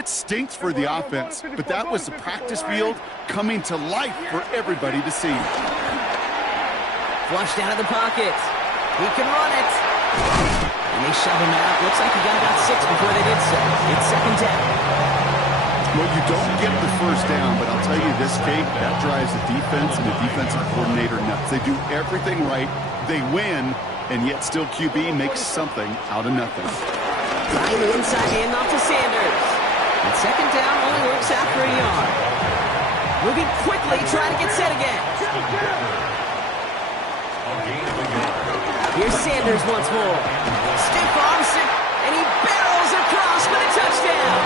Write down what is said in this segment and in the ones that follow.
It stinks for the offense, but that was the practice field coming to life for everybody to see. Flushed out of the pocket. He can run it. And they shove him out. Looks like he got about 6 before they did so. It's second down. Well, you don't get the first down, but I'll tell you this, Kate, that drives the defense and the defensive coordinator nuts. They do everything right. They win, and yet still QB makes something out of nothing. Trying the inside handoff to Sanders. And second down only works out for a yard. Moving quickly, trying to get set again. Here's Sanders once more. Stiff arms it, and he barrels across for the touchdown.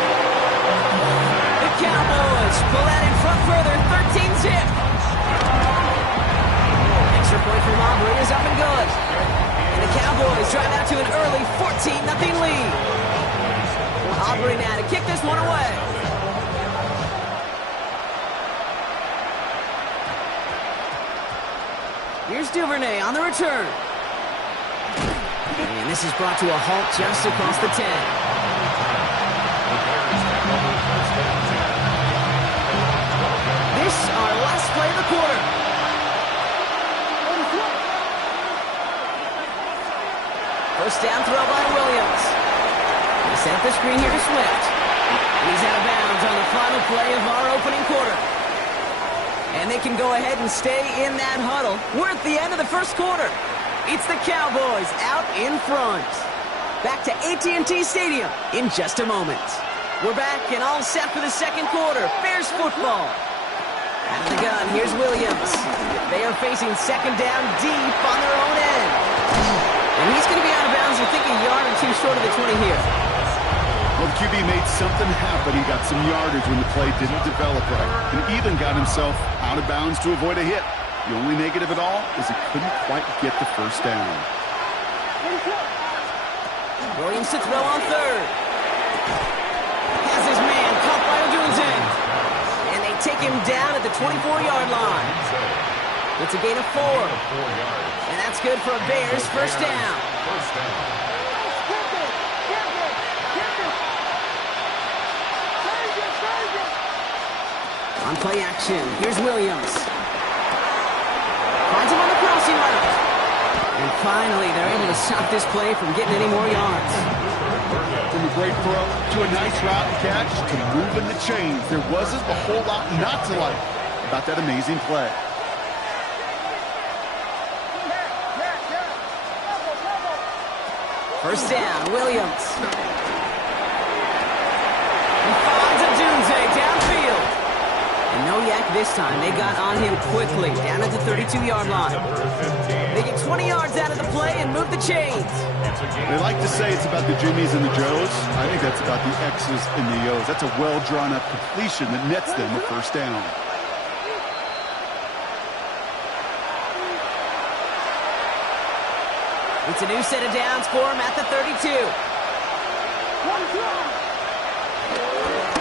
The Cowboys pull out in front further, 13-zip. Extra point from Aubrey is up and good. And the Cowboys drive out to an early 14-0 lead. Aubrey now to kick this one away. Here's Duvernay on the return. And this is brought to a halt just across the 10. This our last play of the quarter. First down throw by Williams. They set up the screen here to Swift. And he's out of bounds on the final play of our opening quarter. And they can go ahead and stay in that huddle. We're at the end of the first quarter. It's the Cowboys out in front. Back to AT&T Stadium in just a moment. We're back and all set for the second quarter. Bears football. Out of the gun, here's Williams. They are facing second down deep on their own end. And he's going to be out of bounds, I think, a yard or two short of the 20 here. Well, the QB made something happen. He got some yardage when the play didn't develop right, and even got himself out of bounds to avoid a hit. The only negative at all is he couldn't quite get the first down. Williams to throw on third. Has his man caught by Odunze. And they take him down at the 24-yard line. It's a gain of 4. And that's good for a Bears first down. On play action, here's Williams. Finds him on the crossing route. And finally, they're able to stop this play from getting any more yards. From a great throw to a nice route and catch to moving the chains. There wasn't a whole lot not to like about that amazing play. First down, Williams. He finds Odunze downfield. And no yak this time. They got on him quickly, down at the 32-yard line. They get 20 yards out of the play and move the chains. They like to say it's about the Jimmies and the Joes. I think that's about the X's and the O's. That's a well-drawn-up completion that nets them a first down. It's a new set of downs for him at the 32.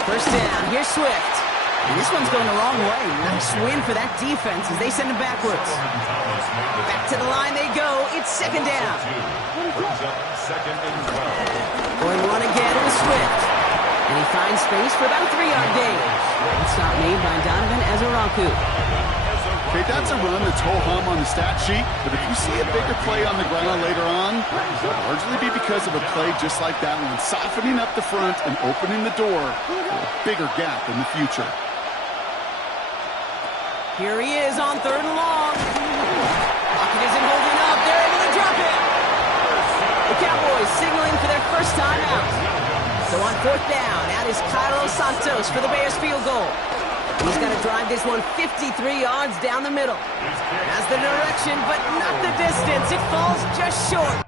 First down, here's Swift. And this one's going the wrong way. Nice win for that defense as they send him backwards. Back to the line they go. It's second down. Going run again with Swift. And he finds space for about a 3-yard gain. It's not made by Donovan Ezeraku. Okay, that's a run that's ho-hum on the stat sheet, but if you see a bigger play on the ground later on, it'll largely be because of a play just like that one, softening up the front and opening the door for a bigger gap in the future. Here he is on third and long. Pocket isn't holding up. They're able to drop it. The Cowboys signaling for their first time out. So on fourth down, out is Cairo Santos for the Bears field goal. He's got to drive this one 53 yards down the middle. Has the direction, but not the distance. It falls just short.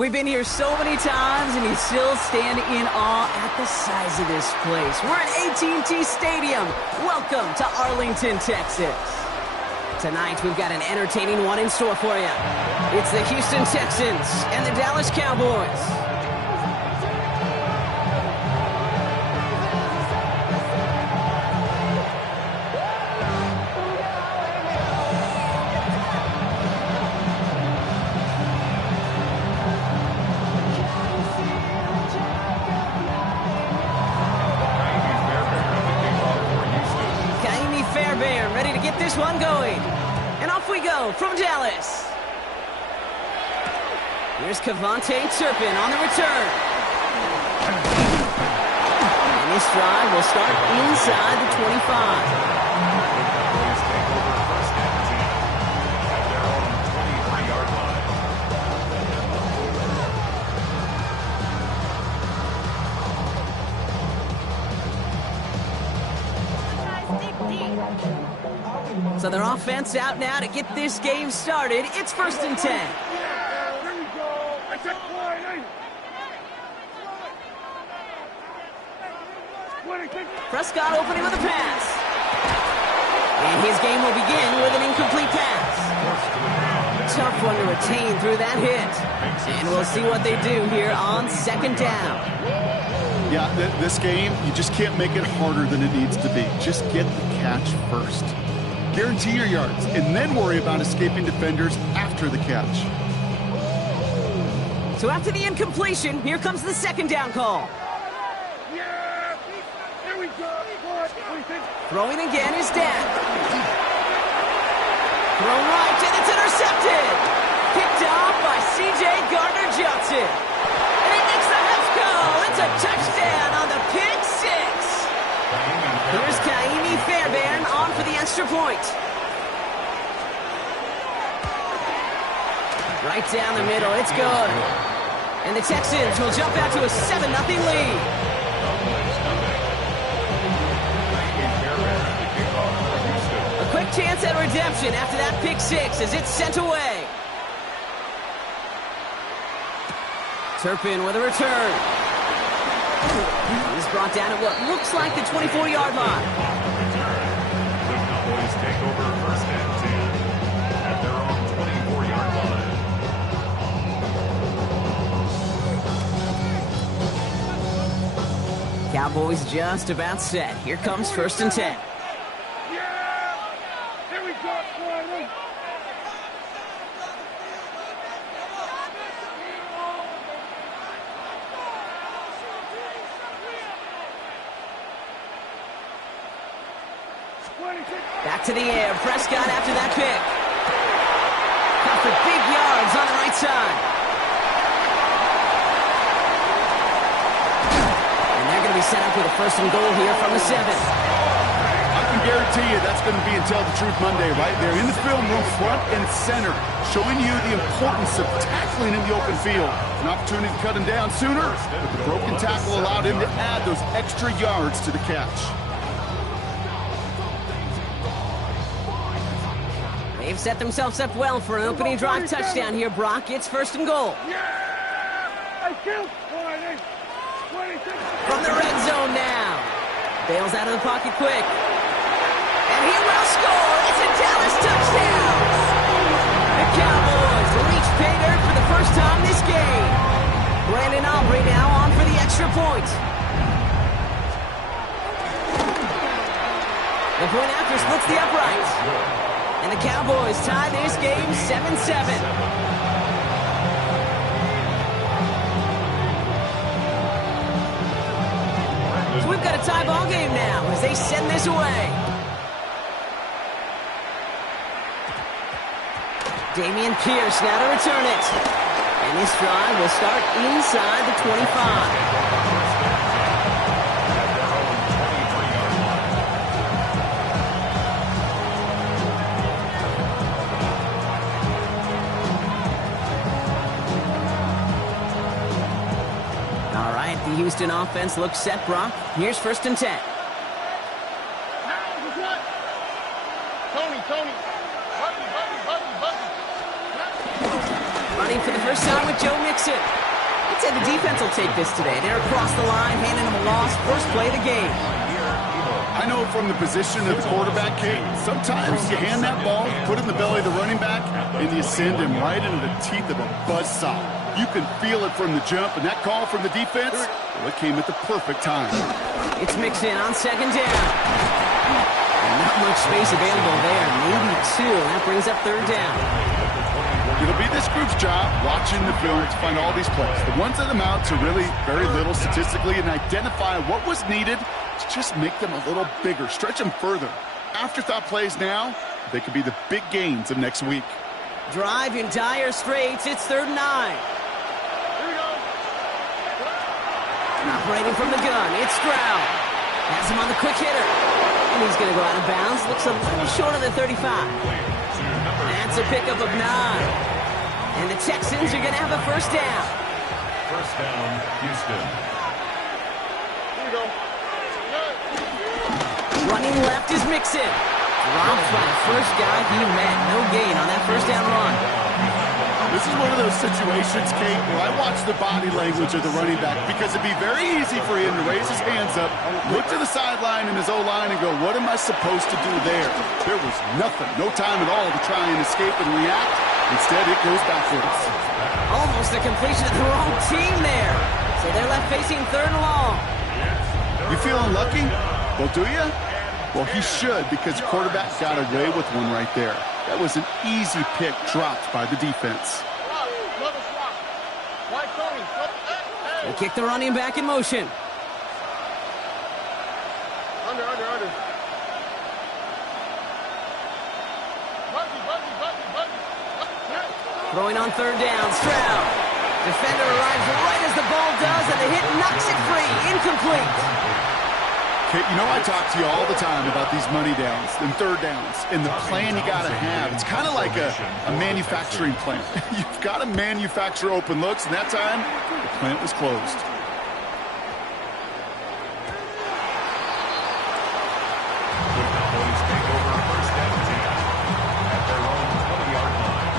We've been here so many times, and you still stand in awe at the size of this place. We're at AT&T Stadium. Welcome to Arlington, Texas. Tonight, we've got an entertaining one in store for you. It's the Houston Texans and the Dallas Cowboys. Ready to get this one going. And off we go from Dallas. Here's Kevontae Turpin on the return. And this drive will start inside the 25. So their offense out now to get this game started. It's 1st and 10. Prescott opening with a pass. And his game will begin with an incomplete pass. Tough one to retain through that hit. And we'll see what they do here on 2nd down. Yeah, this game, you just can't make it harder than it needs to be. Just get the catch first. Guarantee your yards, and then worry about escaping defenders after the catch. So after the incompletion, here comes the 2nd down call. Yeah, here we go. Throwing again is Dan. Thrown right, and it's intercepted. Picked off by C.J. Gardner-Johnson. And he makes the house call. It's a touchdown on the pick six. Here's Kaimi Fairbairn on for the extra point. Right down the middle, it's good. And the Texans will jump out to a 7-0 lead. A quick chance at redemption after that pick six as it's sent away. Turpin with a return. He's brought down at what looks like the 24-yard line. The Cowboys take over 1st and 10 at their own 24-yard line. Cowboys just about set. Here comes 1st and 10. Yeah! Here we go, Florida! Back to the air. Prescott after that pick. Got for big yards on the right side. And they're going to be set up with a 1st and goal here from the 7. I can guarantee you that's going to be in Tell the Truth Monday right there in the film room, front and center, showing you the importance of tackling in the open field. An opportunity to cut him down sooner, but the broken tackle allowed him to add those extra yards to the catch. They've set themselves up well for an opening drive touchdown here, Brock. It's 1st and goal. From the red zone now. Bails out of the pocket quick. And he will score. It's a Dallas touchdown. The Cowboys reach pay dirt for the first time this game. Brandon Aubrey now on for the extra point. The point after splits the uprights. And the Cowboys tie this game 7-7. So we've got a tie ball game now as they send this away. Dameon Pierce now to return it. And this drive will start inside the 25. The Houston offense looks set, Brock. Here's 1st and 10. Running for the first time with Joe Mixon. Mixon. I'd say the defense will take this today. They're across the line, handing them a loss. First play of the game. I know from the position of the quarterback, Kate, sometimes you hand that ball, put it in the belly of the running back, and you send him right into the teeth of a buzzsaw. You can feel it from the jump, and that call from the defense, well, it came at the perfect time. It's Mixon on second down. Not much space available there. Maybe two. That brings up third down. It'll be this group's job watching the film to find all these plays. The ones that amount to really very little statistically and identify what was needed to just make them a little bigger, stretch them further. Afterthought plays now, they could be the big gains of next week. Drive in dire straits. It's 3rd and 9. Operating from the gun, it's Stroud. Has him on the quick hitter. And he's going to go out of bounds. Looks a little short of the 35. That's a pickup of 9. And the Texans are going to have a first down. First down, Houston. Running left is Mixon. Dropped by the first guy he met. No gain on that first down run. This is one of those situations, Kate, where I watch the body language of the running back because it'd be very easy for him to raise his hands up, look to the sideline in his O-line and go, what am I supposed to do there? There was nothing, no time at all to try and escape and react. Instead, it goes backwards. Almost a completion of the wrong team there. So they're left facing 3rd and long. You feeling lucky? Well, do you? Well, he should, because the quarterback got away with one right there. That was an easy pick dropped by the defense. They kick the running back in motion. Under. Throwing on 3rd down, Stroud. Defender arrives right as the ball does, and the hit knocks it free. Incomplete. Kate, you know I talk to you all the time about these money downs and 3rd downs and the plan you got to have. It's kind of like a manufacturing plant. You've got to manufacture open looks, and that time, the plant was closed. The Cowboys take over first and 10 at their own 20-yard line.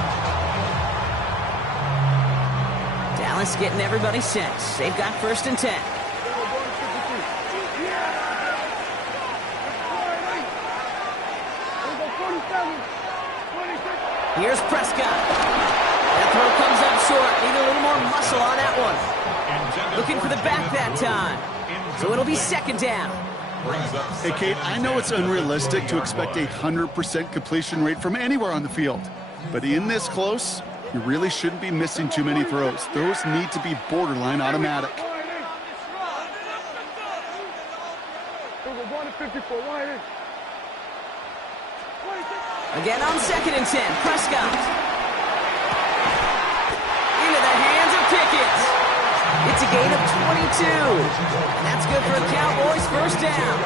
Dallas getting everybody set. They've got 1st and 10. Here's Prescott. That throw comes up short. Need a little more muscle on that one. Looking for the back that time. So it'll be 2nd down. Hey, Kate, I know it's unrealistic to expect a 100% completion rate from anywhere on the field. But in this close, you really shouldn't be missing too many throws. Those need to be borderline automatic. Again on 2nd and 10. Prescott. Into the hands of Pickett. It's a gain of 22. And that's good for the Cowboys' first down.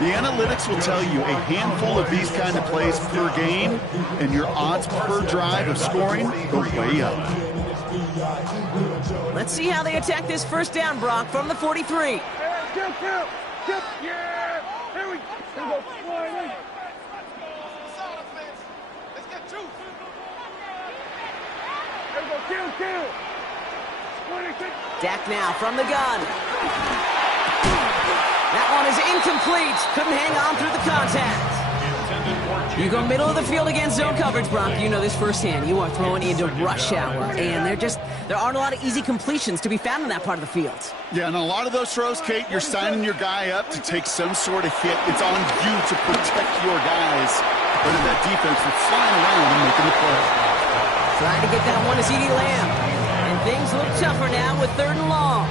The analytics will tell you a handful of these kind of plays per game, and your odds per drive of scoring go way up. Let's see how they attack this first down, Brock, from the 43. Yeah! Here we go. Kill. Dak now from the gun. That one is incomplete. Couldn't hang on through the contact. You go middle of the field against zone coverage, Brock. You know this firsthand. You are throwing into rush hour, and there aren't a lot of easy completions to be found in that part of the field. Yeah, and a lot of those throws, Kate, you're signing your guy up to take some sort of hit. It's on you to protect your guys. But if that defense was flying around and making the play. Trying to get that one to CeeDee Lamb. And things look tougher now with 3rd and long.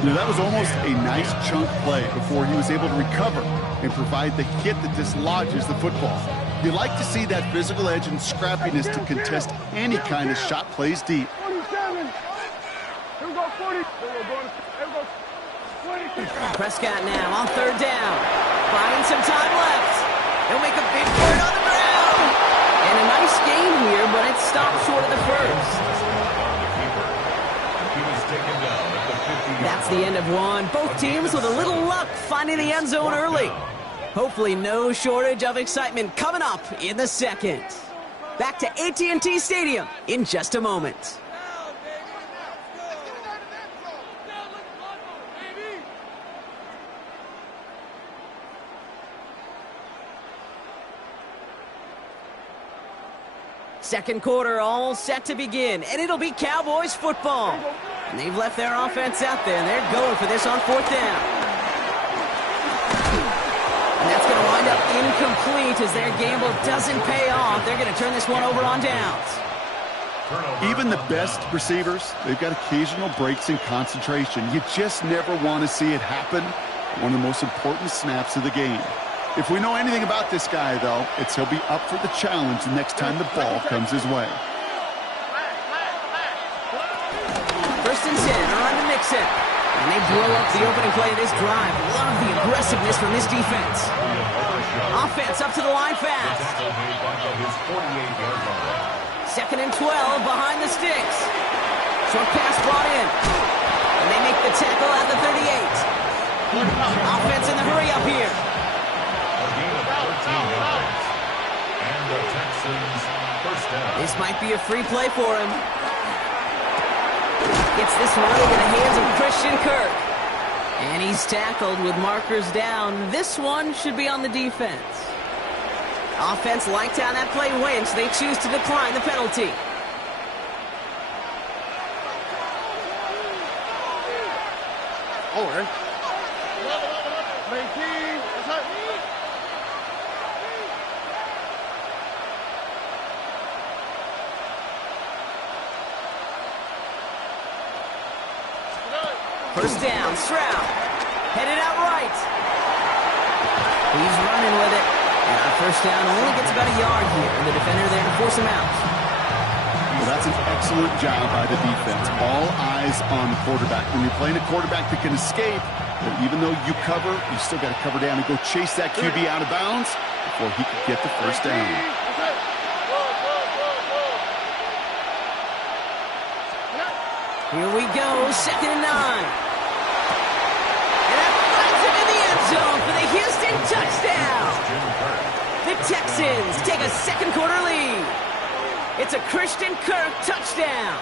You know, that was almost a nice chunk play before he was able to recover and provide the hit that dislodges the football. You like to see that physical edge and scrappiness to contest any kind of shot plays deep. 47. Here we go, 40. Prescott now on 3rd down. Buying some time left. They'll make a big play on the ground. And a nice game here, but it stopped short of the first. That's the end of one. Both teams with a little luck finding the end zone early. Hopefully no shortage of excitement coming up in the second. Back to AT&T Stadium in just a moment. Second quarter all set to begin, and it'll be Cowboys football. And they've left their offense out there, and they're going for this on fourth down. And that's going to wind up incomplete as their gamble doesn't pay off. They're going to turn this one over on downs. Even the best receivers, they've got occasional breaks in concentration. You just never want to see it happen. One of the most important snaps of the game. If we know anything about this guy, though, it's he'll be up for the challenge the next time the ball comes his way. First and 10, on to Mixon. And they blow up the opening play of this drive. Love the aggressiveness from this defense. Offense up to the line fast. Second and 12 behind the sticks. Short pass brought in. And they make the tackle at the 38. Offense in the hurry up here. And the Texans first down. This might be a free play for him. Gets this one into the hands of Christian Kirk. And he's tackled with markers down. This one should be on the defense. Offense liked how that play went, so they choose to decline the penalty. Over. 19. That's right. First down, Stroud. Headed out right. He's running with it. And on first down, only gets about a yard here. And the defender there to force him out. Well, that's an excellent job by the defense. All eyes on the quarterback. When you're playing a quarterback that can escape, but even though you cover, you still got to cover down and go chase that QB out of bounds before he can get the first down. Here we go, second and 9. And that finds him in the end zone for the Houston touchdown. The Texans take a second quarter lead. It's a Christian Kirk touchdown.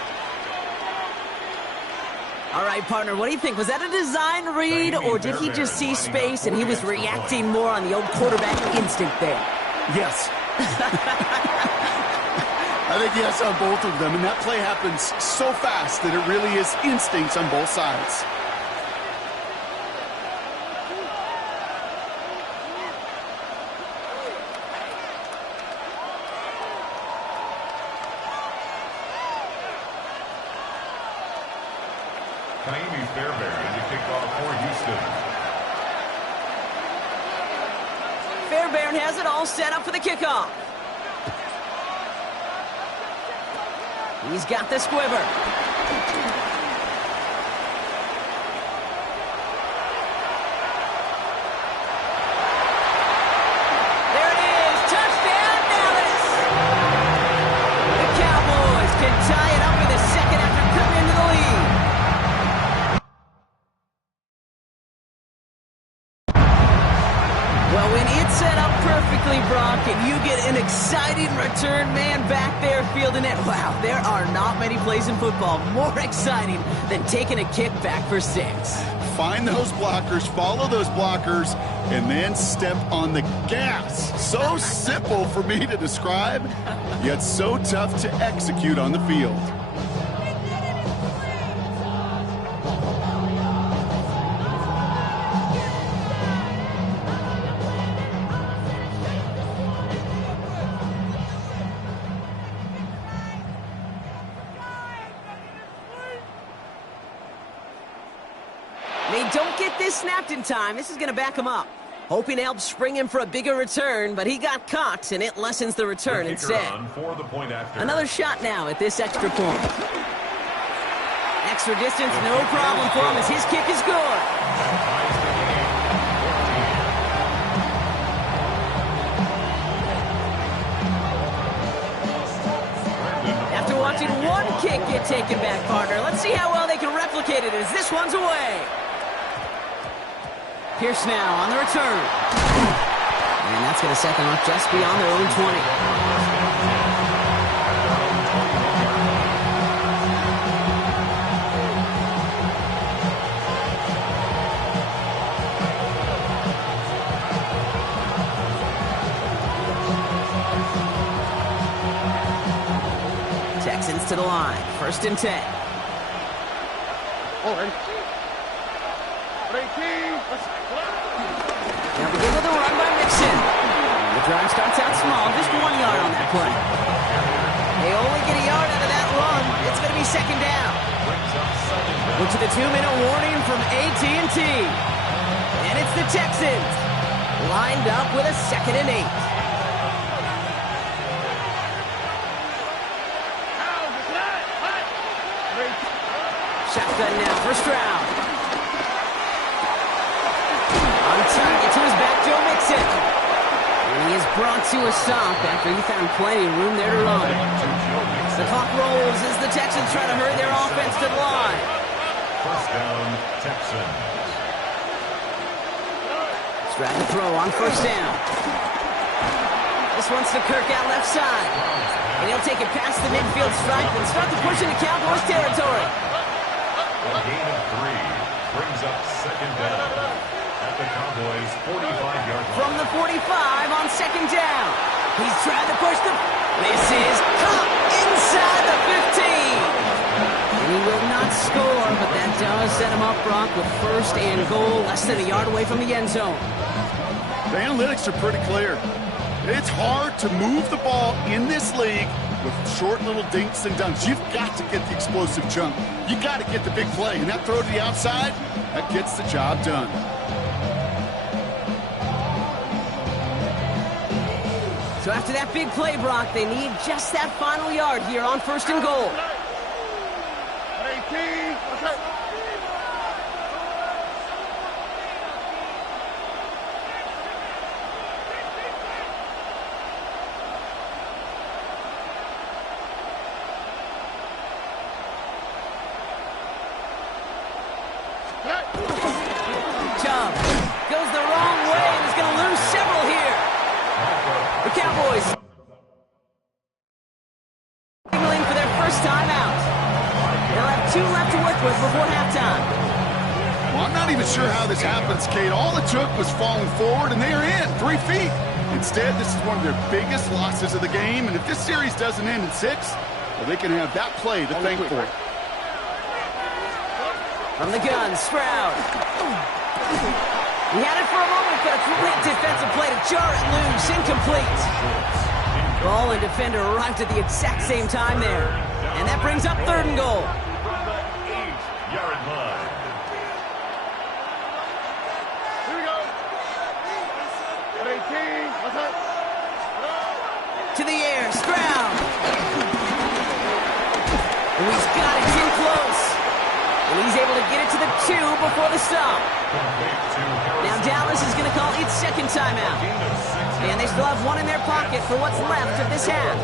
All right, partner, what do you think? Was that a design read, or did he just see space and he was reacting more on the old quarterback instinct there? Yes. I think yes on both of them, and that play happens so fast that it really is instincts on both sides. Naimi Fairbairn to kick off for Houston. Fairbairn has it all set up for the kickoff. He's got the squiver. There it is. Touchdown, Dallas. The Cowboys can tie it up in the second after coming into the lead. Well, when it's set up perfectly, Brock, and you get an exciting return man back there fielding it, wow, there are not many plays in football more exciting than taking a kick back for 6. Find those blockers, follow those blockers, and then step on the gas. So simple for me to describe, yet so tough to execute on the field. They don't get this snapped in time. This is going to back him up. Hoping to help spring him for a bigger return, but he got caught, and it lessens the return instead. For the point after. Another shot now at this extra point. Extra distance, no problem for him as his kick is good. After watching one kick get taken back, partner, let's see how well they can replicate it as this one's away. Pierce now on the return. And that's going to set them up just beyond their own 20. line. 1st and 10. All right. 18. Now begin with a run by Mixon. The drive starts out small, just 1 yard on that play. They only get a yard out of that run. It's going to be 2nd down. Look to the 2-minute warning from AT&T. And it's the Texans, lined up with a 2nd and 8. Shotgun now, 1st round. On target to his back, Joe Mixon. And he is brought to a stop after he found plenty of room there to run. The clock rolls as the Texans try to hurry their offense to the line. 1st down, Texans. Drag the throw on 1st down. This one's to Kirk out left side. And he'll take it past the midfield stripe and start the push into Cowboys territory. A gain of 3 brings up 2nd down at the Cowboys' 45-yard line. From the 45 on 2nd down. He's trying to push the... This is caught inside the 15. And he will not score, but that does set him up, Brock, with 1st and goal, less than a yard away from the end zone. The analytics are pretty clear. It's hard to move the ball in this league with short little dinks and dunks. You've got to get the explosive chunk. You got to get the big play. And that throw to the outside, that gets the job done. So after that big play, Brock, they need just that final yard here on 1st and goal. 18. Okay. Chubb goes the wrong way and is going to lose several here. The Cowboys signaling for their 1st time out. They'll have 2 left to work with before halftime. Well, I'm not even sure how this happens, Kate. All it took was falling forward, and they are in 3 feet. Instead, this is one of their biggest losses of the game, and if this series doesn't end in 6, well, they can have that play to thank for it. From the gun, Stroud. He had it for a moment, but a great defensive play to jar it loose. Incomplete. Ball and defender arrived at the exact same time there. And that brings up 3rd and goal. From the 8-yard line. Here we go. 18. What's up? To the air, Stroud. Oh, he's got it in close. And he's able to get it to the 2 before the stop. Now Dallas is going to call its 2nd timeout. And they still have 1 in their pocket for what's left of this half.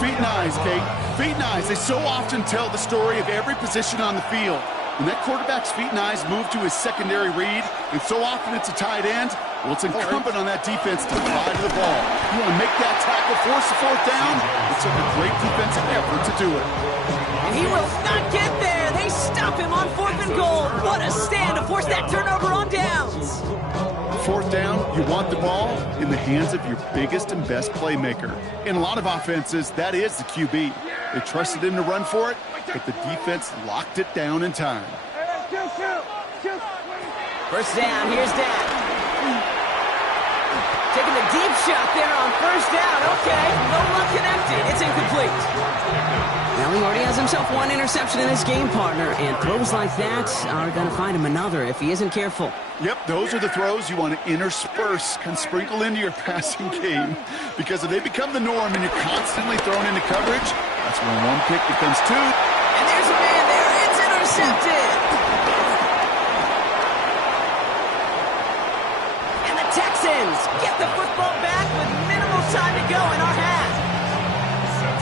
Feet and eyes, Kate. Feet and eyes. They so often tell the story of every position on the field. When that quarterback's feet and eyes move to his secondary read, and so often it's a tight end, well, it's incumbent on that defense to fly to the ball. You want to make that tackle, force the 4th down? It took a great defensive effort to do it. And he will not get there. They stop him on 4th and goal. What a stand to force that turnover on downs. 4th down, you want the ball in the hands of your biggest and best playmaker. In a lot of offenses, that is the QB. They trusted him to run for it, but the defense locked it down in time. Kill. 1st down, here's Dan. Taking the deep shot there on 1st down. Okay, no luck connected. It's incomplete. Now he already has himself 1 interception in his game, partner, and throws like that are going to find him another if he isn't careful. Yep, those are the throws you want to intersperse and sprinkle into your passing game, because if they become the norm and you're constantly thrown into coverage, that's when 1 pick becomes 2. And there's a man there. It's intercepted. And the Texans get the football back with minimal time to go in our half.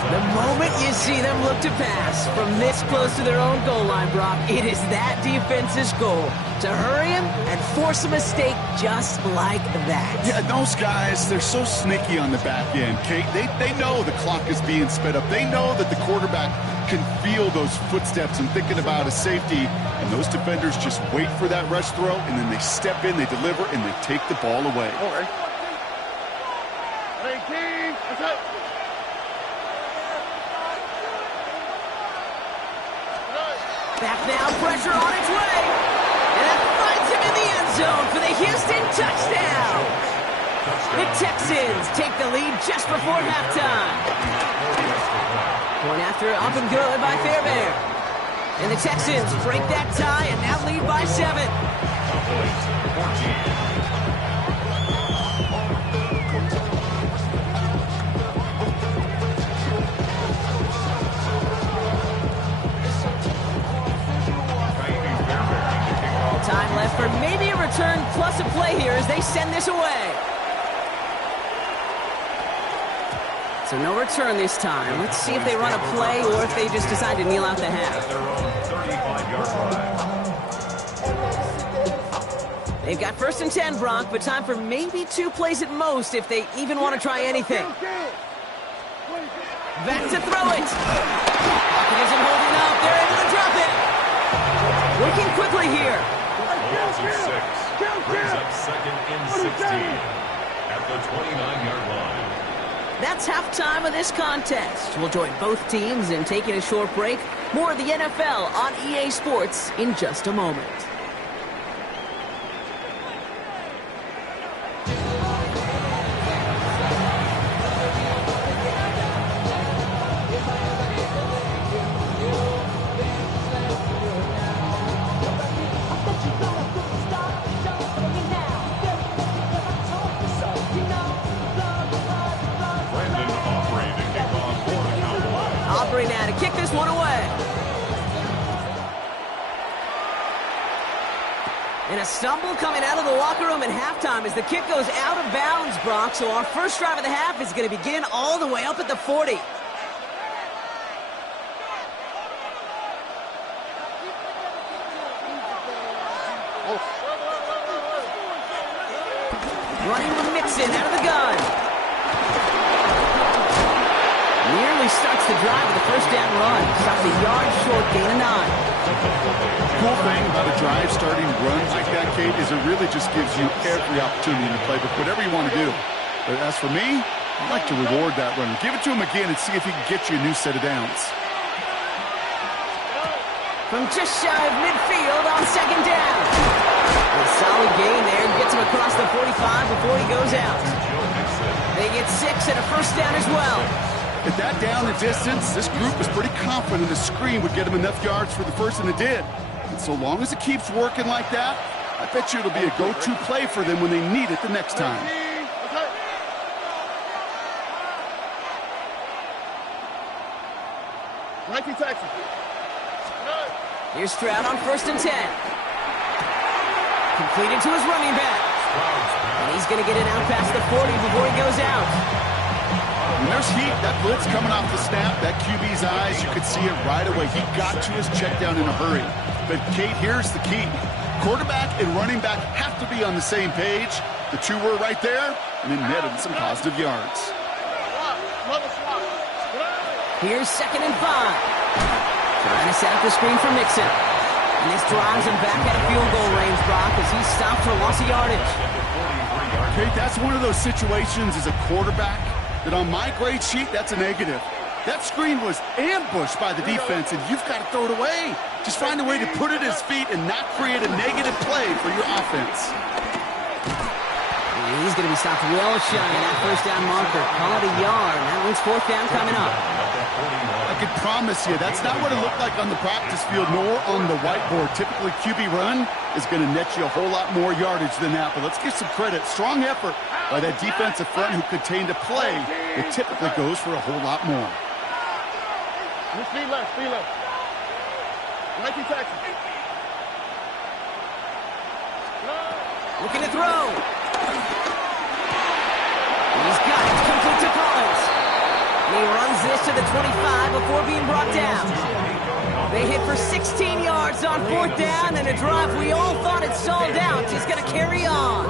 The moment you see them look to pass from this close to their own goal line, Brock, it is that defense's goal to hurry him and force a mistake just like that. Yeah, those guys, they're so sneaky on the back end, Kate. They know the clock is being sped up. They know that the quarterback can feel those footsteps and thinking about a safety. And those defenders just wait for that rush throw, and then they step in, they deliver, and they take the ball away. All right. 18. What's up? Back now, pressure on its way. And that finds him in the end zone for the Houston touchdown. The Texans take the lead just before halftime. Point after up and good by Fairbairn. And the Texans break that tie and now lead by 7. Time left for maybe a return plus a play here as they send this away. So no return this time. Let's see if they run a play or if they just decide to kneel out the half. Their own 35-yard line. They've got 1st and 10, Brock, but time for maybe 2 plays at most if they even want to try anything. Back to throw it. Pocket isn't holding up. They're able to drop it. Working quickly here. Loss of 6. Brings up 2nd and 16 at the 29-yard line. That's halftime of this contest. We'll join both teams in taking a short break. More of the NFL on EA Sports in just a moment. Now to kick this one away. And a stumble coming out of the locker room at halftime as the kick goes out of bounds, Brock. So our first drive of the half is going to begin all the way up at the 40. Running with Mixon out of the gun. Nearly starts the drive with a 1st down run. Stops a yard short, gain of 9. Cool thing about a drive starting runs like that, Kate, is it really just gives you every opportunity in the playbook, whatever you want to do. But as for me, I'd like to reward that runner. Give it to him again and see if he can get you a new set of downs. From just shy of midfield on 2nd down. A solid gain there and gets him across the 45 before he goes out. They get 6 and a 1st down as well. At that down and distance, this group was pretty confident the screen would get them enough yards for the first, and it did. And so long as it keeps working like that, I bet you it'll be a go-to play for them when they need it the next time. Here's Stroud on 1st and 10. Completed to his running back. And he's going to get it out past the 40 before he goes out. When there's heat, that blitz coming off the snap, that QB's eyes, you could see it right away. He got to his check down in a hurry. But, Kate, here's the key. Quarterback and running back have to be on the same page. The two were right there, and it netted some positive yards. Here's 2nd and 5. Trying to set up the screen for Mixon. And this drives him back at a field goal range, Brock, as he's stopped for loss of yardage. Kate, that's one of those situations as a quarterback that on my grade sheet, that's a negative. That screen was ambushed by the defense, and you've got to throw it away. Just find a way to put it at his feet and not create a negative play for your offense. And he's going to be stopped well shy of that 1st down marker. Call it a yard. That one's 4th down coming up. I can promise you, that's not what it looked like on the practice field nor on the whiteboard. Typically, QB run is going to net you a whole lot more yardage than that. But let's give some credit. Strong effort by that defensive front who contained a play that typically goes for a whole lot more. Speed left, speed left. Nike Texas. Looking to throw. He's got it. Complete to Collins. And he runs this to the 25 before being brought down. They hit for 16 yards on 4th down, and a drive we all thought had stalled out is going to carry on.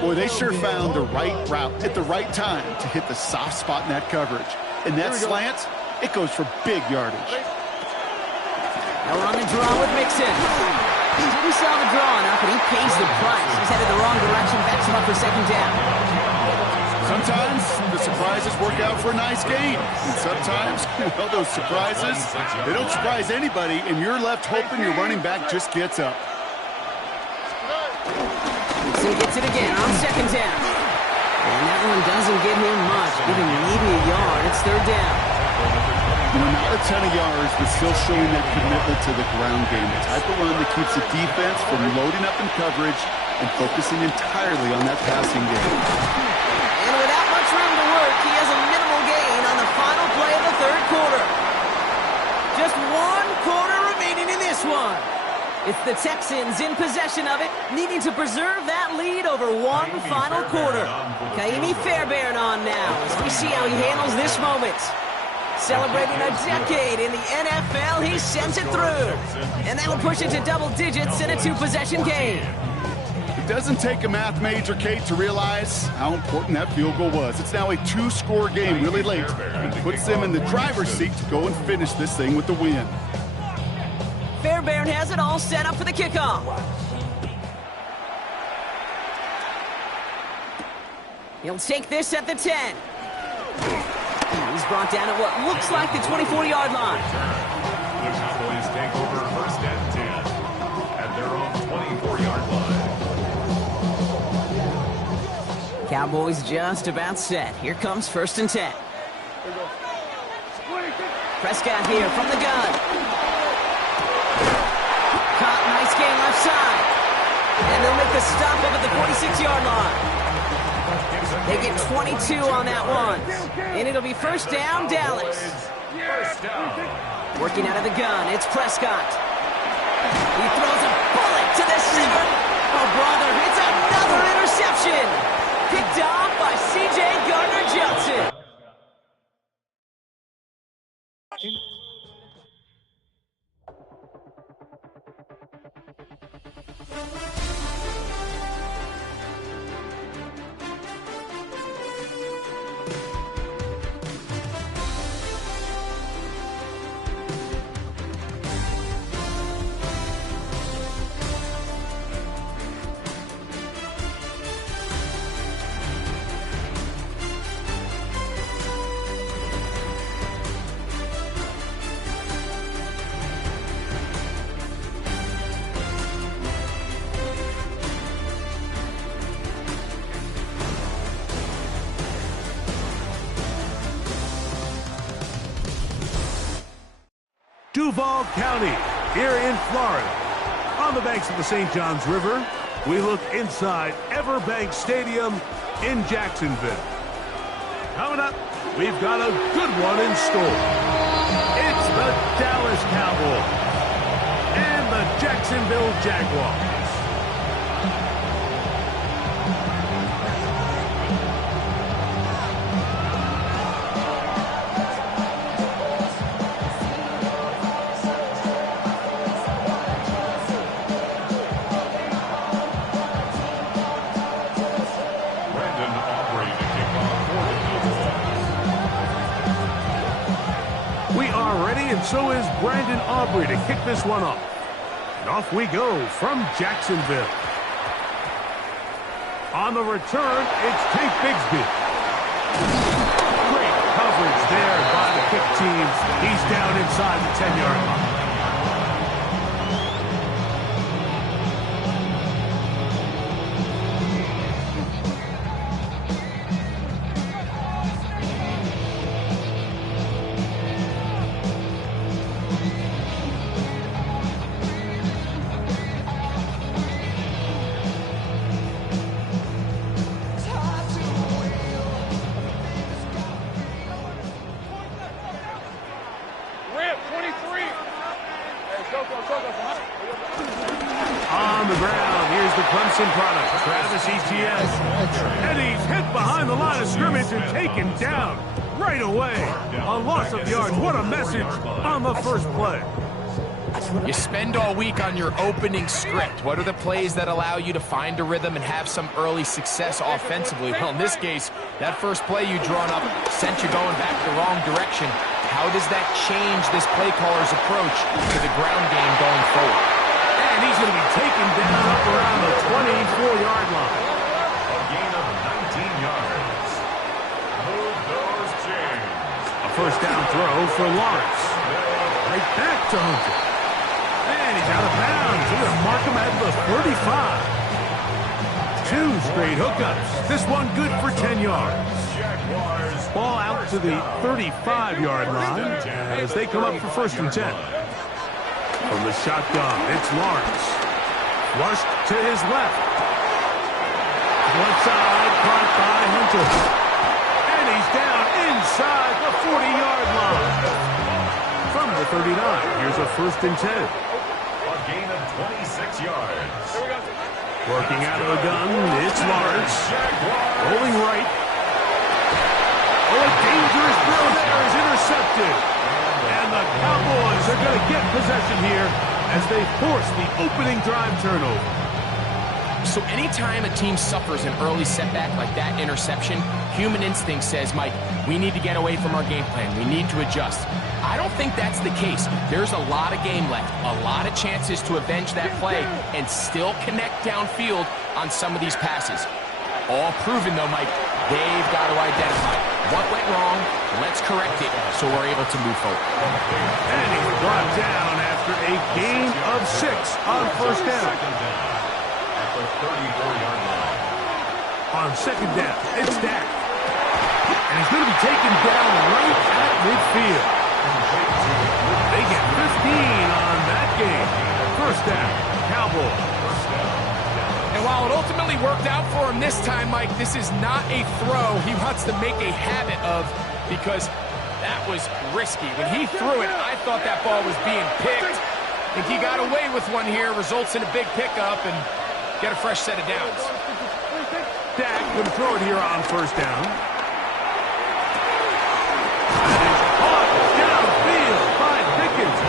Boy, they sure found the right route at the right time to hit the soft spot in that coverage. And that slant, it goes for big yardage. Now we're on the draw with Mixon. He didn't sell the draw enough, and he pays the price. He's headed the wrong direction, backs him up for 2nd down. Sometimes the surprises work out for a nice game. And sometimes, well, those surprises, they don't surprise anybody, and you're left hoping your running back just gets up. So he gets it again on second down. And that one doesn't give him much, giving maybe a yard. It's third down. Not a ton of yards, but still showing that commitment to the ground game. The type of run that keeps the defense from loading up in coverage and focusing entirely on that passing game. And without much room to work, he has a minimal gain on the final play of the third quarter. Just 1 quarter remaining in this one. It's the Texans in possession of it, needing to preserve that lead over one final quarter. Kaimi Fairbairn on now as we see how he handles this moment. Celebrating a decade in the NFL, he sends it through. And that will push it to double digits in a 2-possession game. It doesn't take a math major, Kate, to realize how important that field goal was. It's now a 2-score game really late and puts them in the driver's seat to go and finish this thing with the win. Fairbairn has it all set up for the kickoff. He'll take this at the 10. He's brought down at what looks like the 24-yard line. The Cowboys take over first and 10 at their own 24-yard line. Cowboys just about set. Here comes first and 10. Prescott here from the gun. Caught, nice gain left side. And they'll make the stop up at the 46-yard line. They get 22 on that one. And it'll be first down, Dallas. Working out of the gun, it's Prescott. He throws a bullet to the 7. Oh, brother, it's another interception. Picked off by C.J. Gardner-Johnson. Duval County, here in Florida. On the banks of the St. Johns River, we look inside Everbank Stadium in Jacksonville. Coming up, we've got a good one in store. It's the Dallas Cowboys and the Jacksonville Jaguars. And so is Brandon Aubrey to kick this one off. And off we go from Jacksonville. On the return, it's Tate Bigsby. Great coverage there by the kick team. He's down inside the 10-yard line. On the ground, here's the Clemson product, Travis Etienne. And he's hit behind the line of scrimmage and taken down right away. A loss of yards. What a message on the first play. You spend all week on your opening script. What are the plays that allow you to find a rhythm and have some early success offensively? Well, in this case, that first play you drawn up sent you going back the wrong direction. How does that change this play caller's approach to the ground game going forward? And he's going to be taken down up around the 24-yard line. A gain of 19 yards. first down throw for Lawrence. Right back to Hunter. And he's out of bounds. They're going to mark him at the 35. 2 straight hookups. This one good for 10 yards. Ball out to the 35-yard line as they come up for first and 10. From the shotgun, it's Lawrence. Flushed to his left. Left side, caught by Hunter. And he's down inside the 40-yard line. From the 39, here's a first and 10. A gain of 26 yards. Working out of the gun, it's Lawrence. Rolling right. Oh, a dangerous throw there is intercepted. And the Cowboys are going to get possession here as they force the opening drive turnover. So anytime a team suffers an early setback like that interception, human instinct says, Mike, we need to get away from our game plan. We need to adjust. I don't think that's the case. There's a lot of game left, a lot of chances to avenge that play and still connect downfield on some of these passes. All proven, though, Mike, they've got to identify what went wrong, let's correct it so we're able to move forward. And he's brought down after a gain of 6 on first down. At the 34-yard line. On second down, it's Dak. And he's going to be taken down right at midfield. They get 15 on that game. First down, Cowboys. And while it ultimately worked out for him this time, Mike, this is not a throw he wants to make a habit of because that was risky. When he threw it, I thought that ball was being picked. I think he got away with one here, results in a big pickup and get a fresh set of downs. Dak can throw it here on first down. That is caught downfield by Pickens.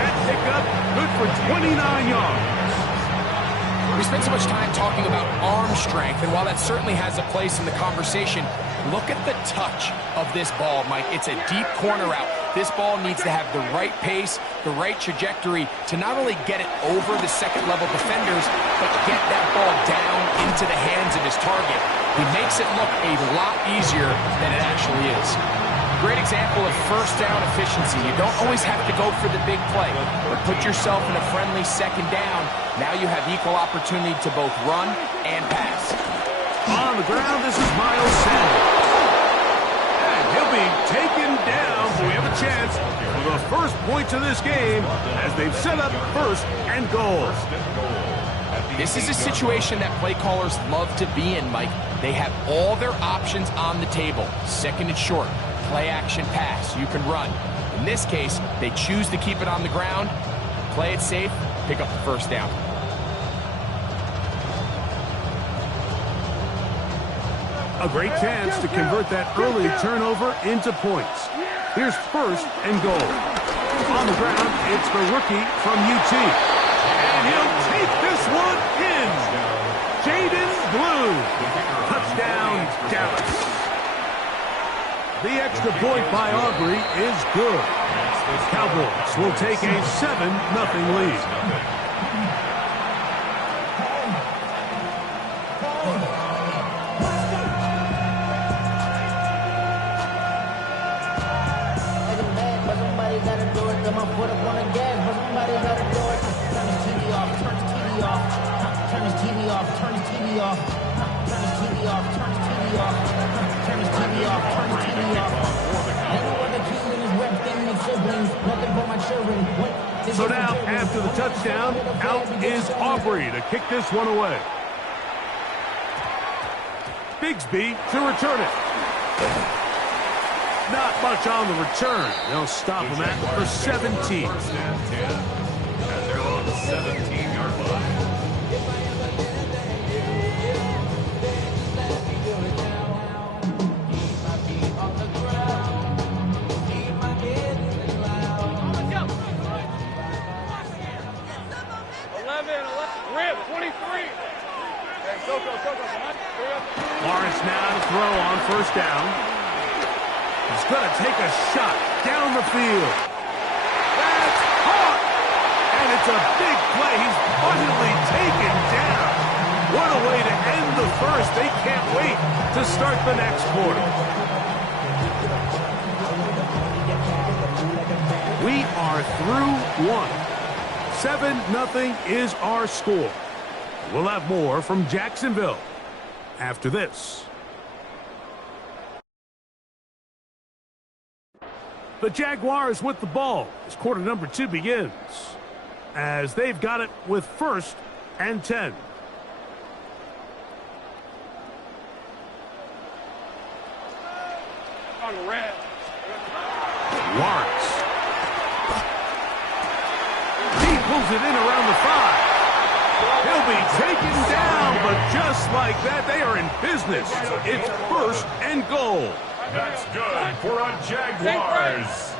That pickup good for 29 yards. We spent so much time talking about arm strength, and while that certainly has a place in the conversation, look at the touch of this ball, Mike. It's a deep corner route. This ball needs to have the right pace, the right trajectory to not only get it over the second-level defenders, but get that ball down into the hands of his target. He makes it look a lot easier than it actually is. Great example of first down efficiency. You don't always have to go for the big play, but put yourself in a friendly second down. Now you have equal opportunity to both run and pass. On the ground, this is Miles Sanders. And he'll be taken down, so we have a chance for the first points of this game as they've set up first and goal. This is a situation that play callers love to be in, Mike. They have all their options on the table. Second and short, play action pass, you can run. In this case, they choose to keep it on the ground, play it safe, pick up the first down. A great chance to convert that early turnover into points. Here's first and goal. On the ground, it's the rookie from UT. And he'll take this one in. Jaden Blue. Touchdown, Dallas. The extra point by Aubrey is good. Cowboys will take a 7-0 lead. So now, after the touchdown, out is Aubrey to kick this one away. Bigsby to return it. Not much on the return. They'll stop him at for 17. And they're on the 17-yard line. Lawrence now to throw on first down. He's going to take a shot down the field. That's caught! And it's a big play. He's finally taken down. What a way to end the first. They can't wait to start the next quarter. We are through one. 7-0 is our score. We'll have more from Jacksonville after this. The Jaguars with the ball as quarter number 2 begins, as they've got it with 1st and 10. Lawrence. He pulls it in around the 5. He'll be taken down, but just like that, they are in business. It's 1st and goal. That's good for a Jaguars.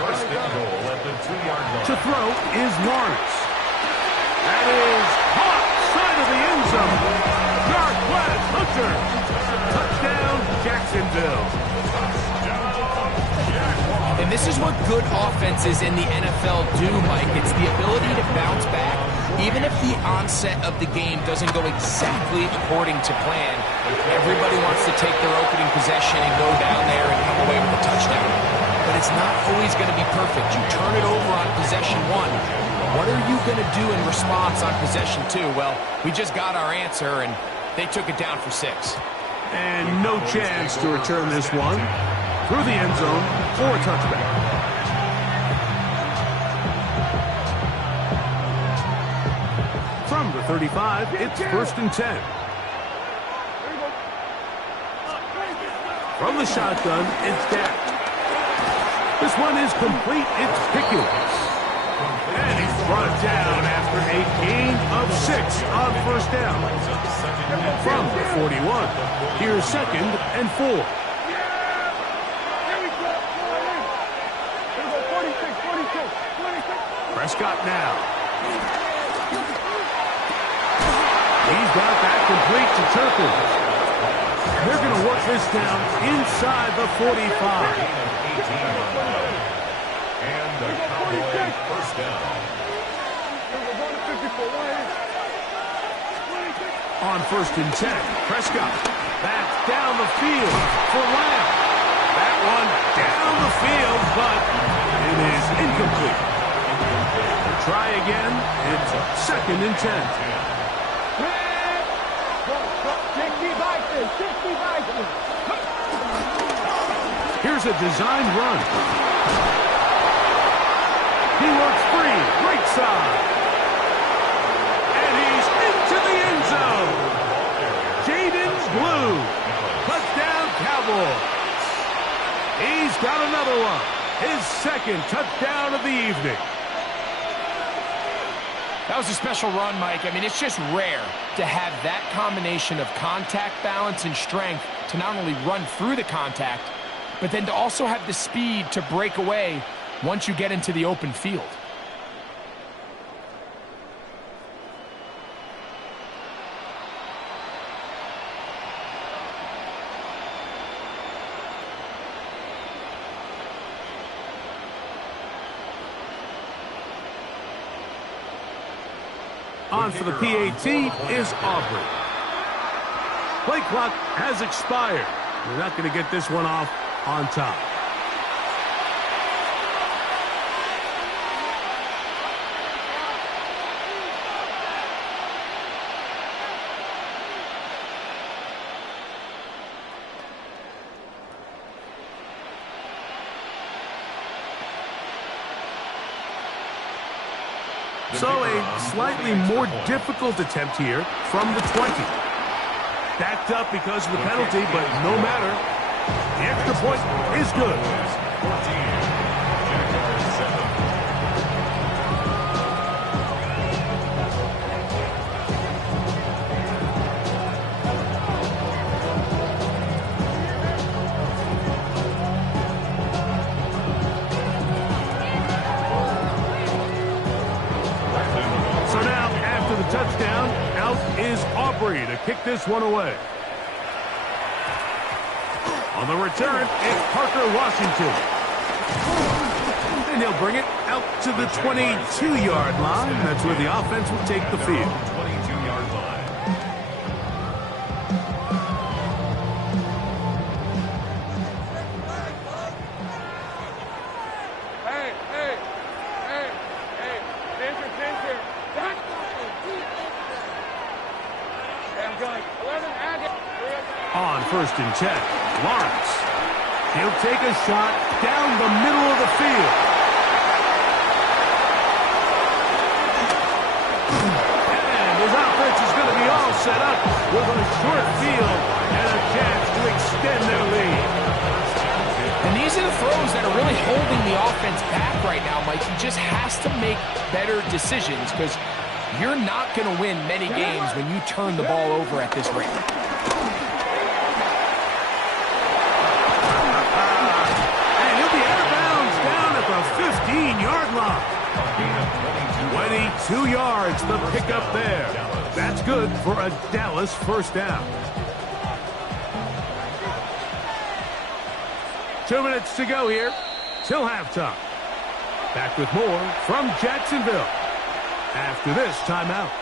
First and goal at the 2-yard line. To throw is Lawrence. That is caught side of the end zone. Northwest Hunter. Touchdown, Jacksonville. And this is what good offenses in the NFL do, Mike. It's the ability to bounce back, even if the onset of the game doesn't go exactly according to plan. Everybody wants to take their opening possession and go down there and come away with a touchdown. But it's not always going to be perfect. You turn it over on possession 1. What are you going to do in response on possession 2? Well, we just got our answer, and they took it down for 6. And no chance to return this one through the end zone for a touchback. From the 35, it's 1st and 10. From the shotgun, it's Dak. This one is complete. It's Pickens. And he's brought down after a gain of 6 on 1st down. From the 41, here's 2nd and 4. Prescott now. He's got that complete to Turpin. They're going to work this down inside the 45. And the Cowboys first down. On 1st and 10, Prescott. That's down the field for Lamb. That one down the field, but it is incomplete. Try again. It's 2nd and 10. Here's a designed run. He works free. Right side. And he's into the end zone. Jaden's Blue. Touchdown, Cowboys. He's got another one. His 2nd touchdown of the evening. That was a special run, Mike. I mean, it's just rare to have that combination of contact balance and strength to not only run through the contact, but then to also have the speed to break away once you get into the open field. On for the PAT is Aubrey. Play clock has expired. They're not going to get this one off on top. So a slightly more difficult attempt here from the 20. Backed up because of the penalty, but no matter. The extra point is good. 14. Jaguars 7. So now, after the touchdown, out is Aubrey to kick this one away. On the return, it's Parker Washington. And he'll bring it out to the 22-yard line. That's where the offense will take the field. 22-yard line. On 1st and 10, Lawrence. He'll take a shot down the middle of the field. And his offense is going to be all set up with a short field and a chance to extend their lead. And these are the throws that are really holding the offense back right now, Mike. He just has to make better decisions because you're not going to win many games when you turn the ball over at this rate. And he'll be out of bounds down at the 15-yard line. 22 yards, the pickup there. That's good for a Dallas first down. 2 minutes to go here till halftime. Back with more from Jacksonville after this timeout.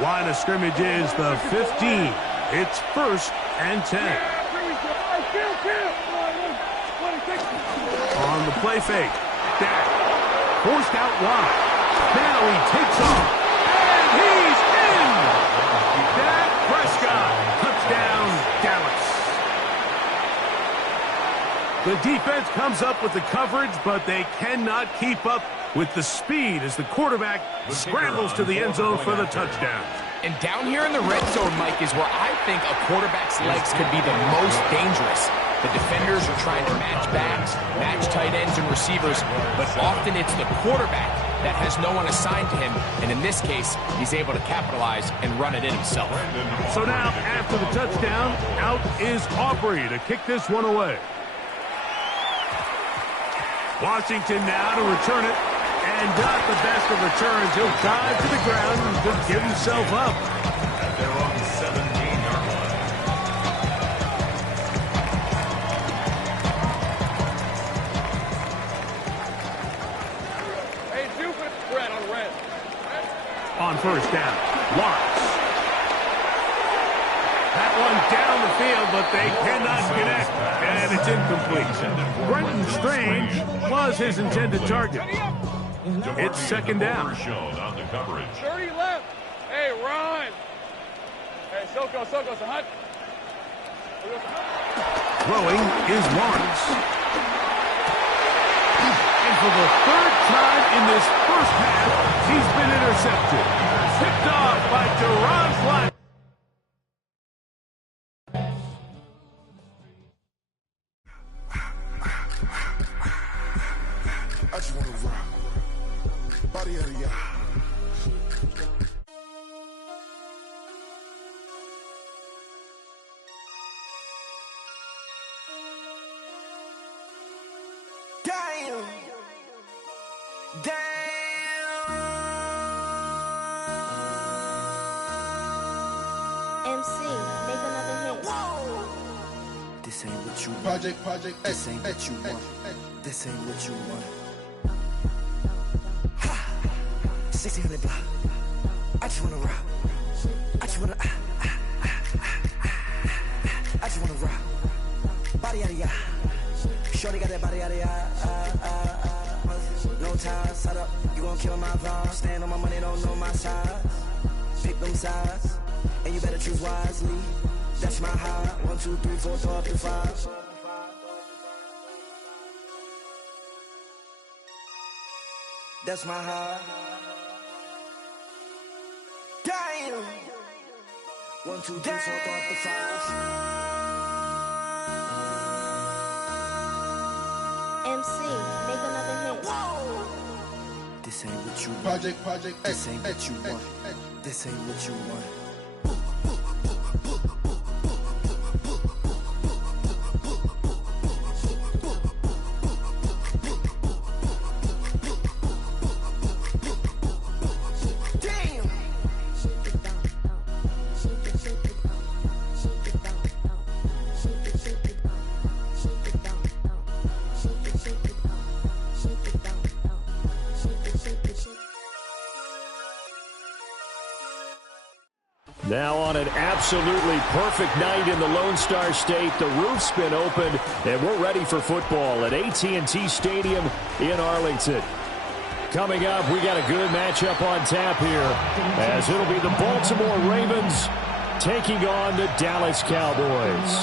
Line of scrimmage is the 15. It's 1st and 10. On the play fake. Dak forced out wide. Now he takes off. And he's in! Dak Prescott. Touchdown, Dallas. The defense comes up with the coverage, but they cannot keep up with the speed as the quarterback scrambles to the end zone for the touchdown. And down here in the red zone, Mike, is where I think a quarterback's legs could be the most dangerous. The defenders are trying to match backs, match tight ends and receivers, but often it's the quarterback that has no one assigned to him, and in this case, he's able to capitalize and run it in himself. So now, after the touchdown, out is Aubrey to kick this one away. Washington now to return it, and not the best of returns. He'll dive to the ground and just give himself up. At their own 17-yard line. Hey, do put red on red. On 1st down, Lawrence. That one down the field, but they cannot connect, and it's incomplete. Brenton Strange was his intended target. It's 2nd down. Shown on the coverage. 30 left. Hey, run. Hey, Soko, it's a hunt. Throwing is Lawrence. And for the 3rd time in this first half, he's been intercepted. Picked off by Deron Black. I just want to rock. Body out of y'all. Damn. MC, make another hit. This ain't what you want. Project This ain't what you want. This ain't what you want. 1600 block. I just wanna rock. I just wanna I just wanna rock. Body out of ya. Shorty got that body out of ya. No ties, set up. You gon' kill my vibe. Stand on my money, don't know my size. Pick them sides, and you better choose wisely. That's my high. 1, 2, 3, 4, throw up to 5. That's my high. Damn. 1, 2, 3, 4, throw up to 5. MC, make another hit. This ain't what you want. Project This ain't what you want. This ain't what you want. Now on an absolutely perfect night in the Lone Star State, the roof's been opened, and we're ready for football at AT&T Stadium in Arlington. Coming up, we got a good matchup on tap here, as it'll be the Baltimore Ravens taking on the Dallas Cowboys.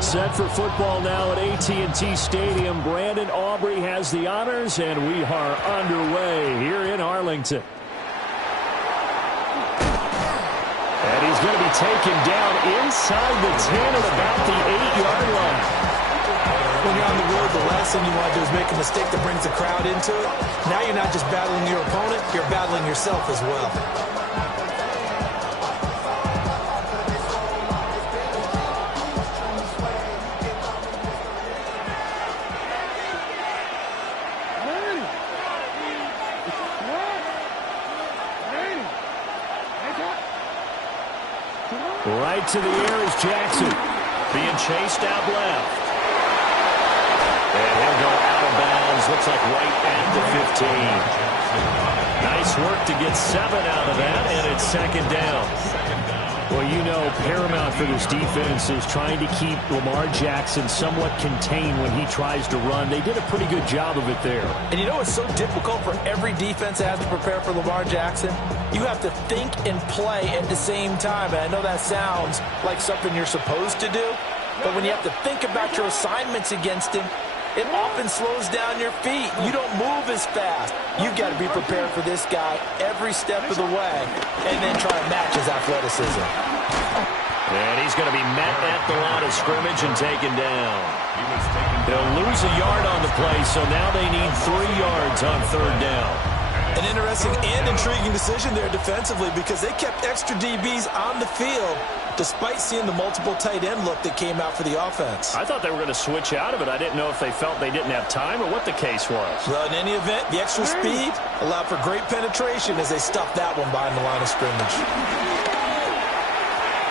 Set for football now at AT&T Stadium. Brandon Aubrey has the honors, and we are underway here in Arlington. And he's going to be taken down inside the 10 at about the 8-yard line. When you're on the road, the last thing you want to do is make a mistake that brings the crowd into it. Now you're not just battling your opponent, you're battling yourself as well. Right to the air is Jackson. Being chased out left. And he'll go out of bounds. Looks like right at the 15. Nice work to get 7 out of that, and it's second down. Well, you know, paramount for this defense is trying to keep Lamar Jackson somewhat contained when he tries to run. They did a pretty good job of it there. And you know it's so difficult for every defense that has to prepare for Lamar Jackson? You have to think and play at the same time. And I know that sounds like something you're supposed to do, but when you have to think about your assignments against him, it often slows down your feet. You don't move as fast. You've got to be prepared for this guy every step of the way and then try to match his athleticism. And he's going to be met at the line of scrimmage and taken down. They'll lose a yard on the play, so now they need 3 yards on third down. An interesting and intriguing decision there defensively because they kept extra DBs on the field despite seeing the multiple tight end look that came out for the offense. I thought they were going to switch out of it. I didn't know if they felt they didn't have time or what the case was. Well, in any event, the extra speed allowed for great penetration as they stuffed that one behind the line of scrimmage.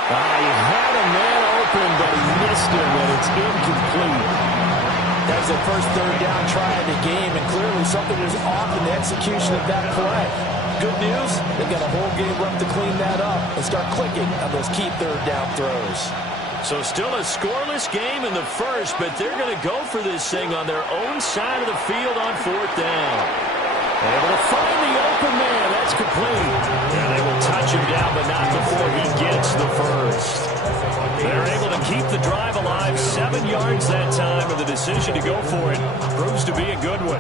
He had a man open, but he missed him, and it's incomplete. That was their first third down try of the game, and clearly something was off in the execution of that play. Good news, they've got a whole game left to clean that up and start clicking on those key third down throws. So still a scoreless game in the first, but they're going to go for this thing on their own side of the field on fourth down. Able to find the open man. That's complete. And they will touch him down, but not before he gets the first. They're able to keep the drive alive. 7 yards that time, and the decision to go for it proves to be a good one.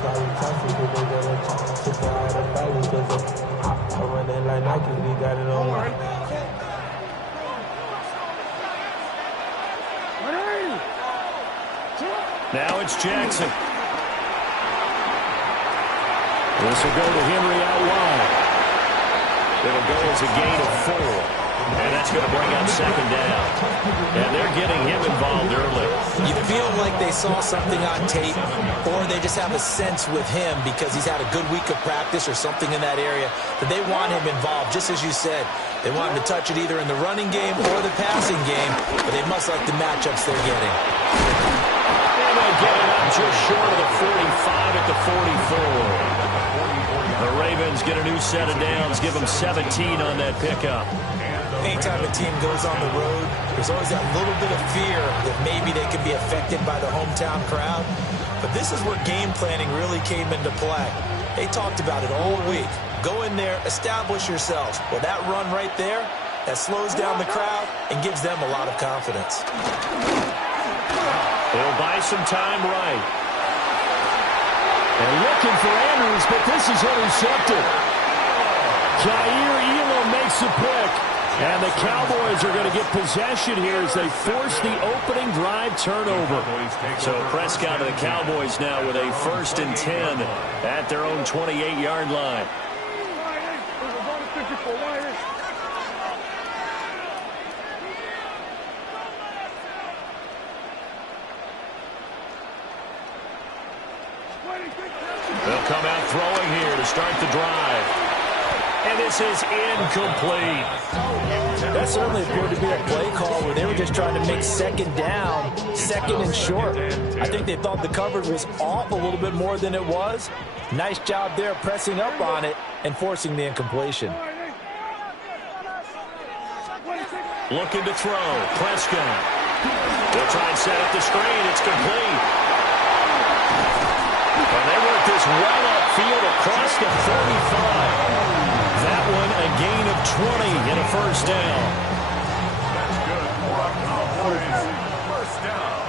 Now it's Jackson. This will go to Henry out wide. It'll go as a gain of 4. And that's going to bring up second down. And they're getting him involved early. You feel like they saw something on tape, or they just have a sense with him because he's had a good week of practice or something in that area that they want him involved. Just as you said, they want him to touch it either in the running game or the passing game, but they must like the matchups they're getting. And they'll get it up just short of the 45 at the 44. The Ravens get a new set of downs, give them 17 on that pickup. Anytime a team goes on the road, there's always that little bit of fear that maybe they could be affected by the hometown crowd. But this is where game planning really came into play. They talked about it all week. Go in there, establish yourselves. Well, that run right there, that slows down the crowd and gives them a lot of confidence. They'll buy some time right. And looking for Andrews, but this is intercepted. Jair Elam makes a pick. And the Cowboys are going to get possession here as they force the opening drive turnover. So Prescott and the Cowboys now with a 1st and 10 at their own 28-yard line. They'll come out throwing here to start the drive. And this is incomplete. That certainly appeared to be a play call where they were just trying to make second down, second and short. I think they thought the coverage was off a little bit more than it was. Nice job there pressing up on it and forcing the incompletion. Looking to throw. Prescott. They'll try and set up the screen. It's complete. And they work this well upfield across the 35. That one a gain of 20 and a first down. That's good for a Cowboys first down.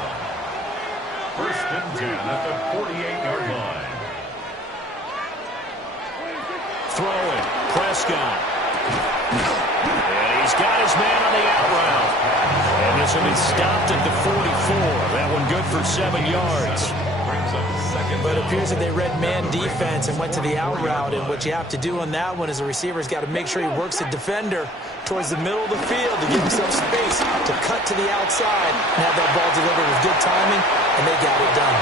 First and 10 at the 48-yard line. Throwing. Prescott. And he's got his man on the out route. And this will be stopped at the 44. That one good for 7 yards. But it appears that they read man defense and went to the out route. And what you have to do on that one is the receiver's got to make sure he works the defender towards the middle of the field to give himself space to cut to the outside and have that ball delivered with good timing, and they got it done.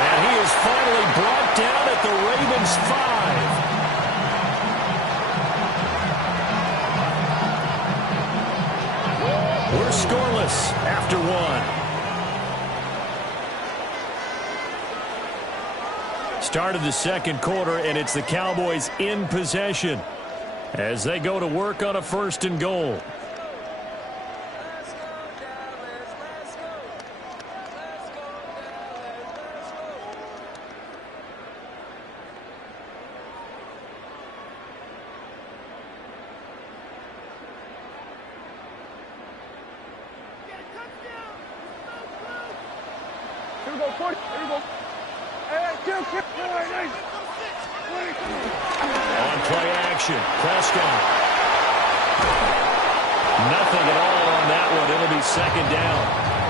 And he is finally brought down at the Ravens 5. We're scoreless after one. Start of the second quarter, and it's the Cowboys in possession as they go to work on a first and goal. Here we go, 40. Here we go. On play action, Prescott. Nothing at all on that one. It'll be second down.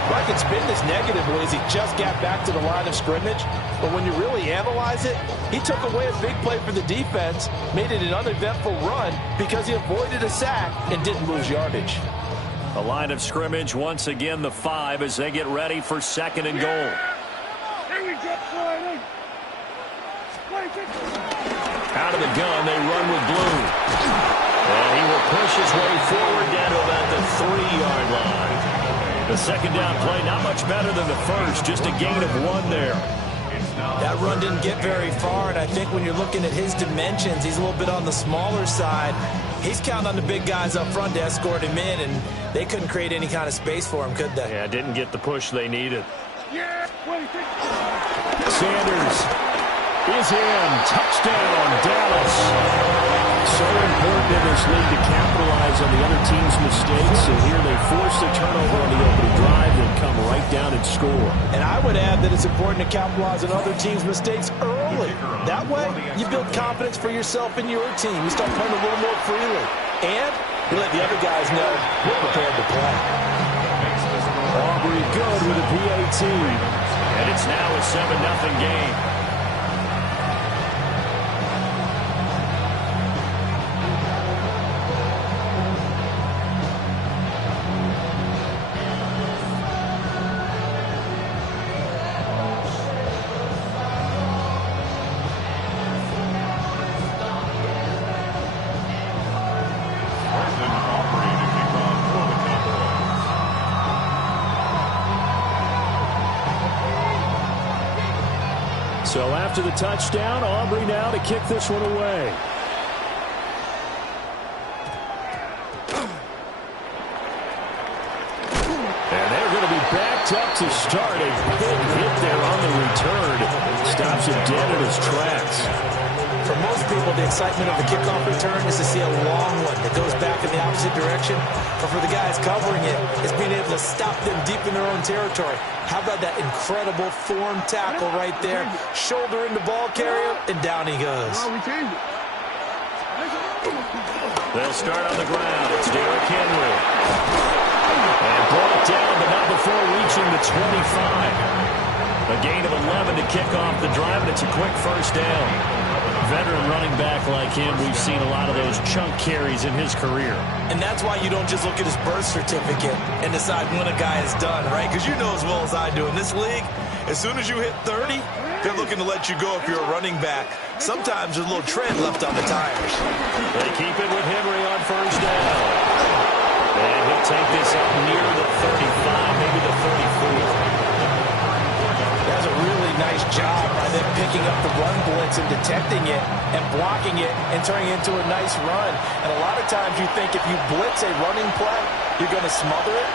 Well, I can spin this negatively as he just got back to the line of scrimmage. But when you really analyze it, he took away a big play for the defense, made it an uneventful run because he avoided a sack and didn't lose yardage. The line of scrimmage, once again, the 5 as they get ready for second and goal. Out of the gun, they run with Blue. And he will push his way forward down to about the 3-yard line. The second down play, not much better than the first, just a gain of 1 there. That run didn't get very far, and I think when you're looking at his dimensions, he's a little bit on the smaller side. He's counting on the big guys up front to escort him in, and they couldn't create any kind of space for him, could they? Yeah, didn't get the push they needed. Sanders is in. Touchdown, Dallas. So important in this league to capitalize on the other team's mistakes. And here they force the turnover on the opening drive and come right down and score. And I would add that it's important to capitalize on other teams' mistakes early. That way, you build confidence for yourself and your team. You start playing a little more freely. And you let the other guys know you're prepared to play. Aubrey good with a PAT. And it's now a 7-0 game. So after the touchdown, Aubrey now to kick this one away. And they're going to be backed up to start. A big hit there on the return. Stops him dead in his tracks. For most people, the excitement of the kickoff return is to see a long one that goes back in the opposite direction. But for the guys covering it, it's being able to stop them deep in their own territory. How about that incredible form tackle right there? Shoulder into ball carrier, and down he goes. They'll start on the ground. It's Derrick Henry. And brought down, but not before reaching the 25. A gain of 11 to kick off the drive, and it's a quick first down. Veteran running back like him, we've seen a lot of those chunk carries in his career. And that's why you don't just look at his birth certificate and decide when a guy is done, right? Because you know as well as I do, in this league, As soon as you hit 30, they're looking to let you go if you're a running back. Sometimes there's a little tread left on the tires. They keep it with Henry on first down. And he'll take this up near the 35, maybe the 34. That's a really nice job by them picking up the run blitz and detecting it and blocking it and turning it into a nice run. And a lot of times you think if you blitz a running play, you're going to smother it.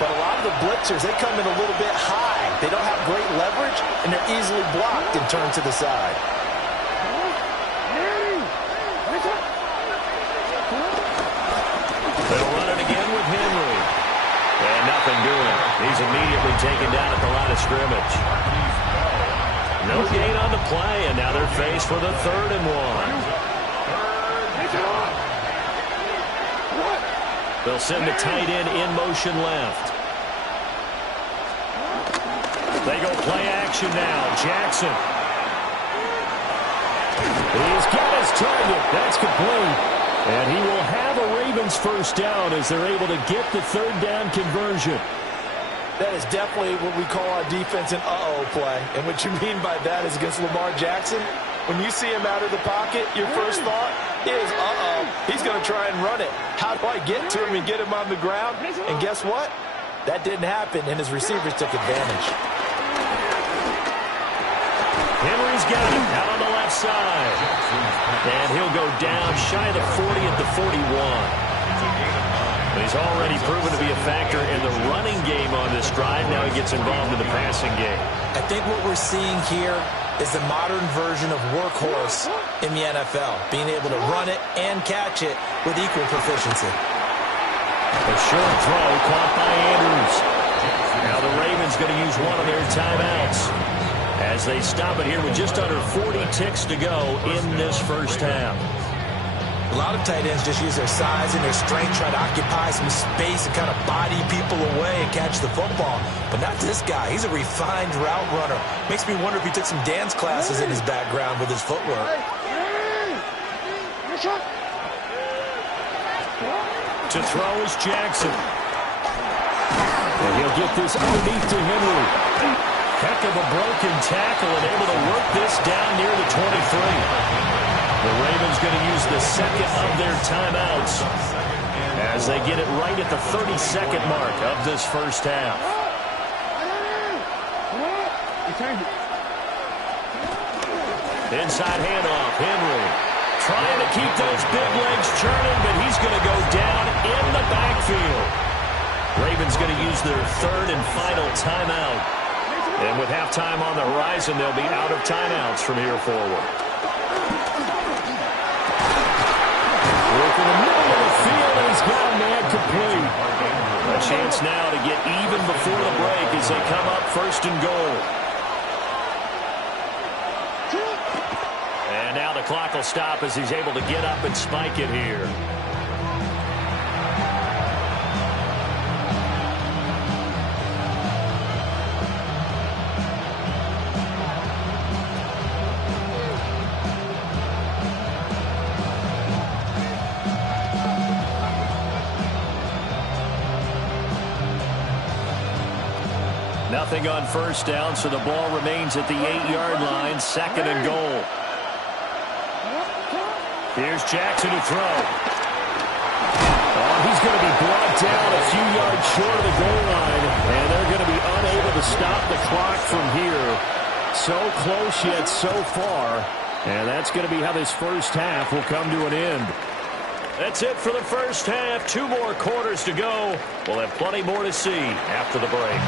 But a lot of the blitzers, they come in a little bit high. They don't have great leverage, and they're easily blocked and turned to the side. They'll run it again with Henry. And nothing doing. He's immediately taken down at the line of scrimmage. No gain on the play, and now they're faced with a 3rd and 1. They'll send the tight end in motion left. They go play action now. Jackson. He's got his target. That's complete. And he will have a Ravens first down as they're able to get the 3rd down conversion. That is definitely what we call our defense an uh-oh play. And what you mean by that is against Lamar Jackson, when you see him out of the pocket, your first thought is, uh-oh, he's going to try and run it. How do I get to him and get him on the ground? And guess what? That didn't happen, and his receivers took advantage. Henry's got it out on the left side. And he'll go down shy of the 40 at the 41. He's already proven to be a factor in the running game on this drive. Now he gets involved in the passing game. I think what we're seeing here is the modern version of workhorse in the NFL, being able to run it and catch it with equal proficiency. A short throw caught by Andrews. Now the Ravens going to use one of their timeouts as they stop it here with just under 40 ticks to go in this first half. A lot of tight ends just use their size and their strength, try to occupy some space and kind of body people away and catch the football. But not this guy. He's a refined route runner. Makes me wonder if he took some dance classes in his background with his footwork. To throw is Jackson. And he'll get this underneath to Henry. Heck of a broken tackle and able to work this down near the 23. The Ravens going to use the second of their timeouts as they get it right at the 32nd mark of this first half. Inside handoff, Henry trying to keep those big legs churning, but he's going to go down in the backfield. Ravens going to use their 3rd and final timeout. And with halftime on the horizon, they'll be out of timeouts from here forward. Work in the middle of the field, and he's got a man complete. A chance now to get even before the break as they come up 1st and goal. And now the clock will stop as he's able to get up and spike it here. Nothing on first down, so the ball remains at the 8-yard line, 2nd and goal. Here's Jackson to throw. Oh, he's going to be brought down a few yards short of the goal line, and they're going to be unable to stop the clock from here. So close yet so far, and that's going to be how this first half will come to an end. That's it for the first half. 2 more quarters to go. We'll have plenty more to see after the break.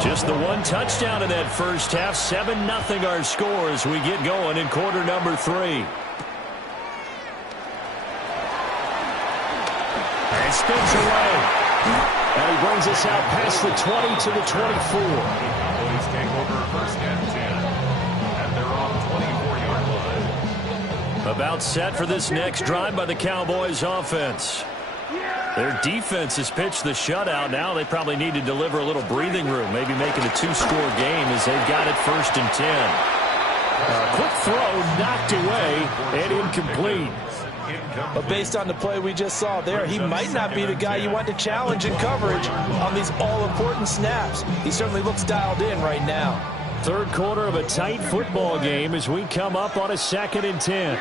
Just the one touchdown in that first half. 7-0 our score as we get going in quarter number 3. And spins away. And he brings us out past the 20 to the 24. Cowboys take over 1st and 10. And they're on 24-yard line. About set for this next drive by the Cowboys offense. Their defense has pitched the shutout. Now they probably need to deliver a little breathing room, maybe make it a 2-score game as they've got it 1st and 10. Quick throw knocked away and incomplete. But based on the play we just saw there, he might not be the guy you want to challenge in coverage on these all-important snaps. He certainly looks dialed in right now. 3rd quarter of a tight football game as we come up on a 2nd and 10.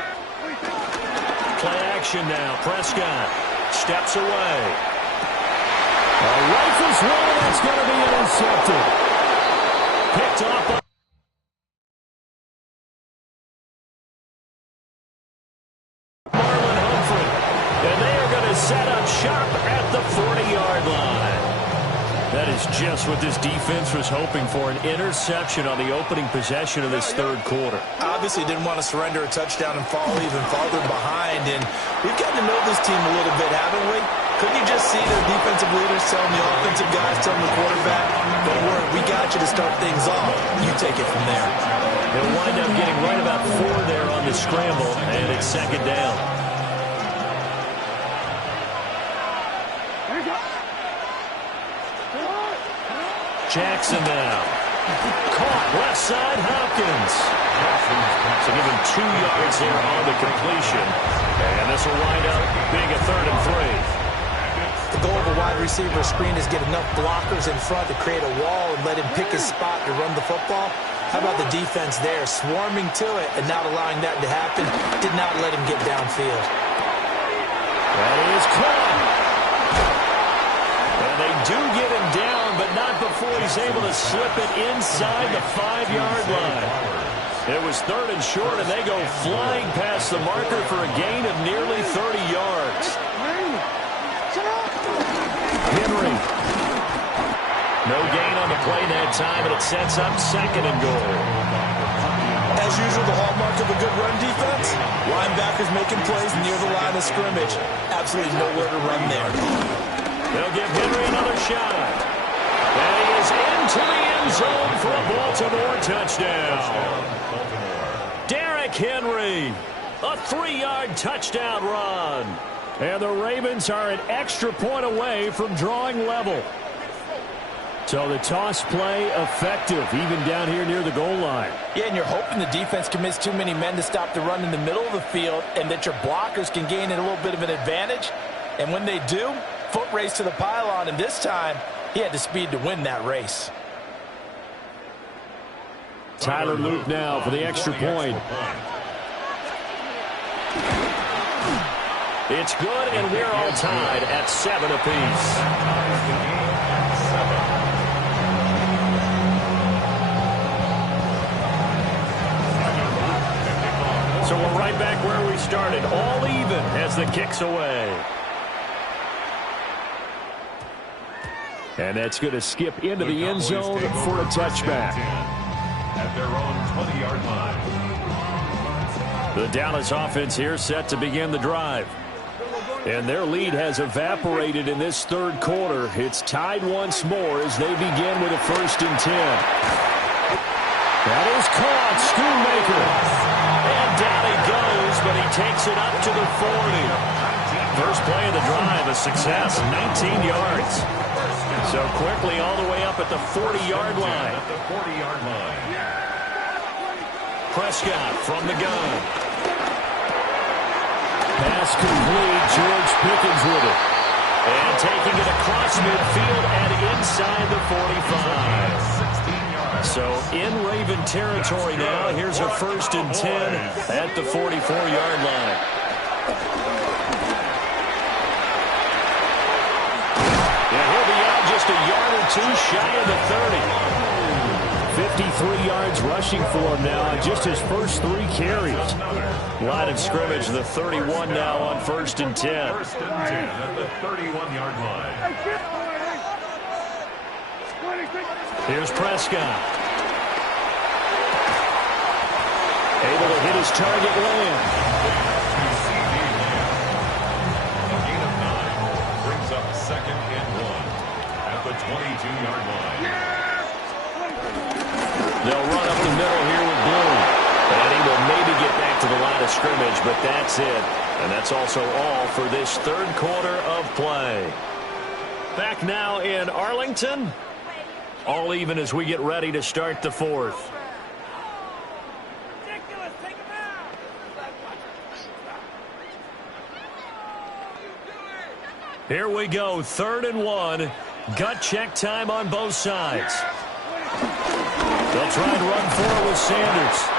Play action now. Prescott steps away. Rifles one, that's going to be intercepted. Picked off. Set up shop at the 40-yard line. That is just what this defense was hoping for, an interception on the opening possession of this 3rd quarter. Obviously didn't want to surrender a touchdown and fall even farther behind, and we've gotten to know this team a little bit, haven't we? Couldn't you just see the defensive leaders telling the offensive guys, telling the quarterback, don't worry, we got you to start things off. You take it from there. They'll wind up getting right about 4 there on the scramble, and it's 2nd down. Jackson now. Caught left side, Hopkins. So give him 2 yards there on the completion. And this will wind up being a 3rd and 3. The goal of a wide receiver screen is get enough blockers in front to create a wall and let him pick his spot to run the football. How about the defense there, swarming to it and not allowing that to happen? Did not let him get downfield. That is caught. And they do get him down, but not before he's able to slip it inside the 5-yard line. It was 3rd and short, and they go flying past the marker for a gain of nearly 30 yards. Henry. No gain on the play that time, and it sets up 2nd and goal. As usual, the hallmark of a good run defense, linebackers making plays near the line of scrimmage. Absolutely nowhere to run there. They'll give Henry another shot. And he is into the end zone for a Baltimore touchdown. Derrick Henry, a 3-yard touchdown run. And the Ravens are an extra point away from drawing level. So the toss play effective, even down here near the goal line. Yeah, and you're hoping the defense commits too many men to stop the run in the middle of the field and that your blockers can gain a little bit of an advantage. And when they do, foot race to the pylon, and this time he had the speed to win that race. Tyler Luke now for the extra point. It's good, and we're all tied at 7 apiece. So we're right back where we started, all even as the kick's away. And that's going to skip into the end zone for a touchback. At their own 20-yard line. The Dallas offense here set to begin the drive. And their lead has evaporated in this 3rd quarter. It's tied once more as they begin with a 1st and 10. That is caught. Schoonmaker. And down he goes, but he takes it up to the 40. First play of the drive, a success, 19 yards. So quickly all the way up at the 40-yard line. Prescott from the gun. Pass complete. George Pickens with it. And taking it across midfield and inside the 45. So in Raven territory now. Here's a 1st and 10 at the 44-yard line. And he'll be out just a yard or 2 shy of the 30. 53 yards rushing for him now on just his first 3 carries. Line of scrimmage, the 31 now on 1st and 10. 1st and 10 at the 31-yard line. Here's Prescott. Able to hit his target land. A gain of 9 brings up 2nd and 1 at the 22-yard line. They'll run up the middle here with Blue. And he will maybe get back to the line of scrimmage, but that's it. And that's also all for this third quarter of play. Back now in Arlington. All even as we get ready to start the fourth. Here we go, 3rd and 1. Gut check time on both sides. They'll try and run forward with Sanders.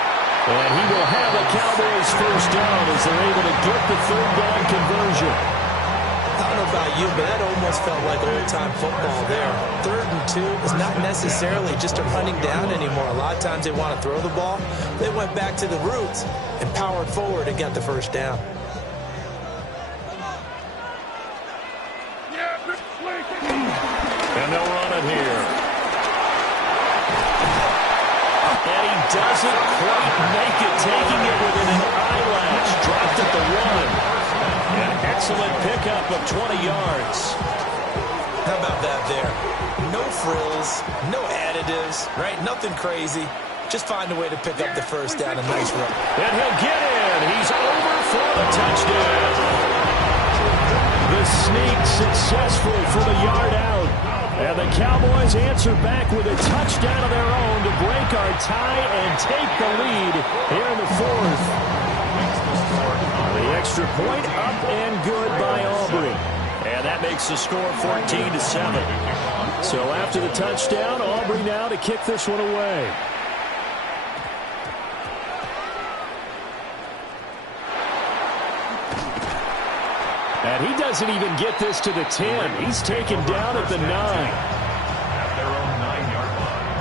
And he will have a Cowboys first down as they're able to get the 3rd down conversion. I don't know about you, but that almost felt like old-time football there. 3rd and 2 is not necessarily just a running down anymore. A lot of times they want to throw the ball. They went back to the roots and powered forward and got the first down. And they'll run it here. And he doesn't quite make it, taking it within an eyelash. Dropped at the 1. An excellent pickup of 20 yards. How about that there? No frills, no additives, right? Nothing crazy. Just find a way to pick up the first down. A nice run. And he'll get in. He's over for the touchdown. The sneak successful for the yard out. And the Cowboys answer back with a touchdown of their own to break our tie and take the lead here in the 4th. The extra point up and good by Aubrey. And that makes the score 14-7. So after the touchdown, Aubrey now to kick this one away. And he doesn't even get this to the 10. He's taken down at the 9. At their own 9-yard line.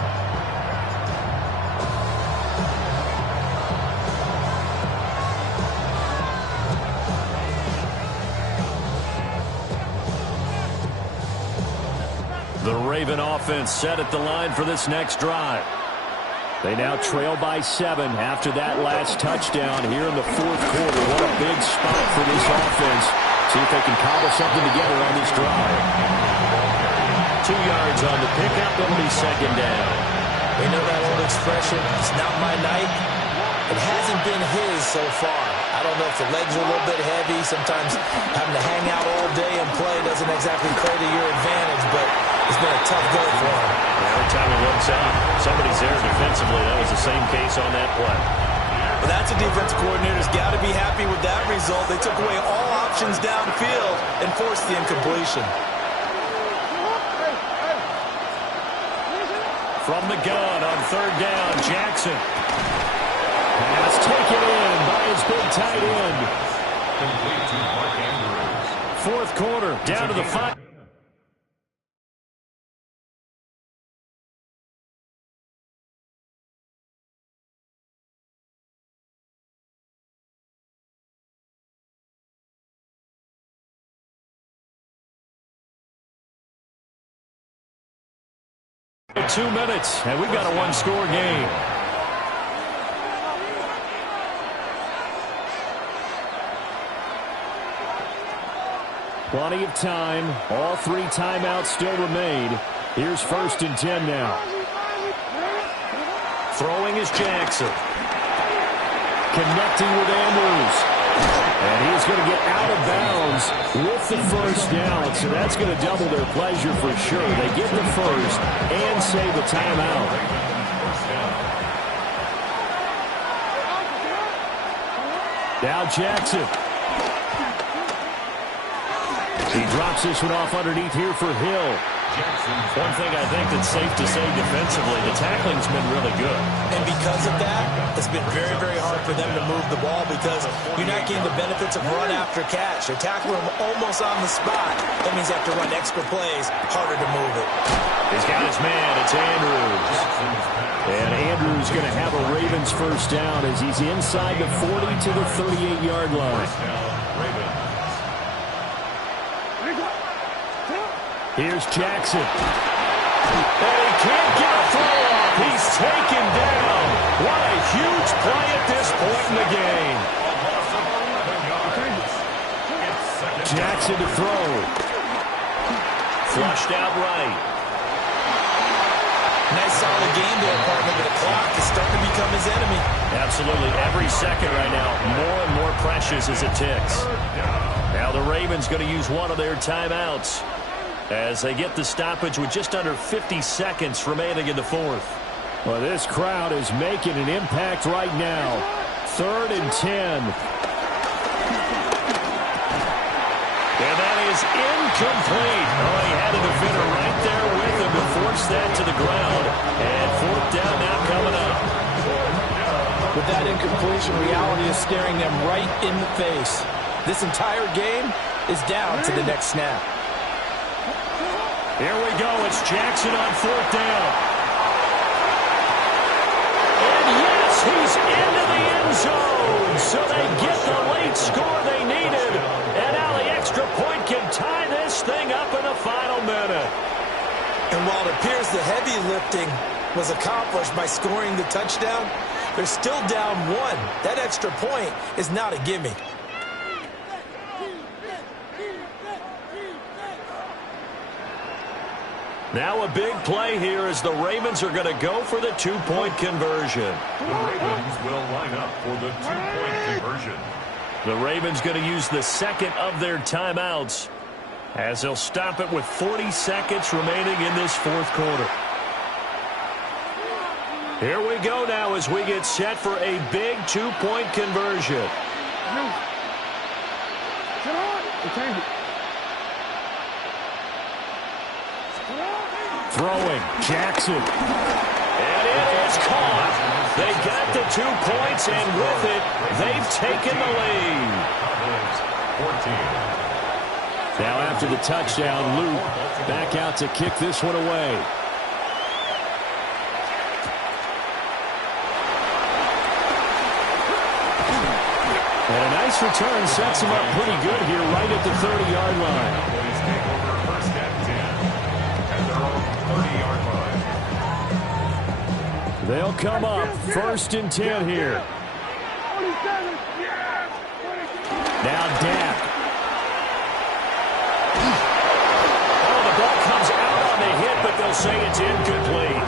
The Raven offense set at the line for this next drive. They now trail by 7 after that last touchdown here in the 4th quarter. What a big spot for this offense. See if they can cobble something together on this drive. 2 yards on the pickup. It'll be 2nd down. You know that old expression, it's not my night. It hasn't been his so far. I don't know if the legs are a little bit heavy. Sometimes having to hang out all day and play doesn't exactly play to your advantage, but it's been a tough go for him. Every time he looks out, somebody's there defensively. That was the same case on that play. Well, that's a defensive coordinator's got to be happy with that result. They took away all options downfield and forced the incompletion. From the gun on 3rd down, Jackson. Pass taken in by his big tight end. Complete to Mark Andrews. 4th quarter, down to the 5. In 2 minutes, and we've got a 1-score game. Plenty of time. All 3 timeouts still remain. Here's 1st and 10 now. Throwing is Jackson. Connecting with Andrews. And he's going to get out of bounds with the first down. So that's going to double their pleasure for sure. They get the first and save a timeout. Now Jackson. He drops this one off underneath here for Hill. One thing I think that's safe to say defensively, the tackling's been really good. And because of that, it's been very, very hard for them to move the ball because you're not getting the benefits of run after catch. They're tackling them almost on the spot. That means they have to run extra plays, harder to move it. He's got his man. It's Andrews. And Andrews going to have a Ravens first down as he's inside the 40 to the 38-yard line. Here's Jackson. And he can't get a throw off. He's taken down. What a huge play at this point in the game. Jackson to throw. Flushed out right. Nice solid game there, partner, but the clock is starting to become his enemy. Absolutely. Every second right now, more and more precious as it ticks. Now the Ravens going to use one of their timeouts as they get the stoppage with just under 50 seconds remaining in the fourth. Well, this crowd is making an impact right now. 3rd and 10. And that is incomplete. Oh, he had a defender right there with him to force that to the ground. And 4th down now coming up. With that incompletion, reality is staring them right in the face. This entire game is down to the next snap. Here we go. It's Jackson on 4th down. And yes, he's into the end zone. So they get the late score they needed. And now the extra point can tie this thing up in the final minute. And while it appears the heavy lifting was accomplished by scoring the touchdown, they're still down 1. That extra point is not a gimme. Now a big play here as the Ravens are going to go for the 2-point conversion. The Ravens will line up for the 2-point conversion. The Ravens going to use the second of their timeouts as they'll stop it with 40 seconds remaining in this fourth quarter. Here we go now as we get set for a big 2-point conversion. Throwing, Jackson. And it is caught. They got the 2 points, and with it, they've taken the lead. Now after the touchdown, Luke back out to kick this one away. And a nice return sets him up pretty good here right at the 30-yard line. They'll come up 1st and 10 here. Now Dak. Oh, the ball comes out on the hit, but they'll say it's incomplete.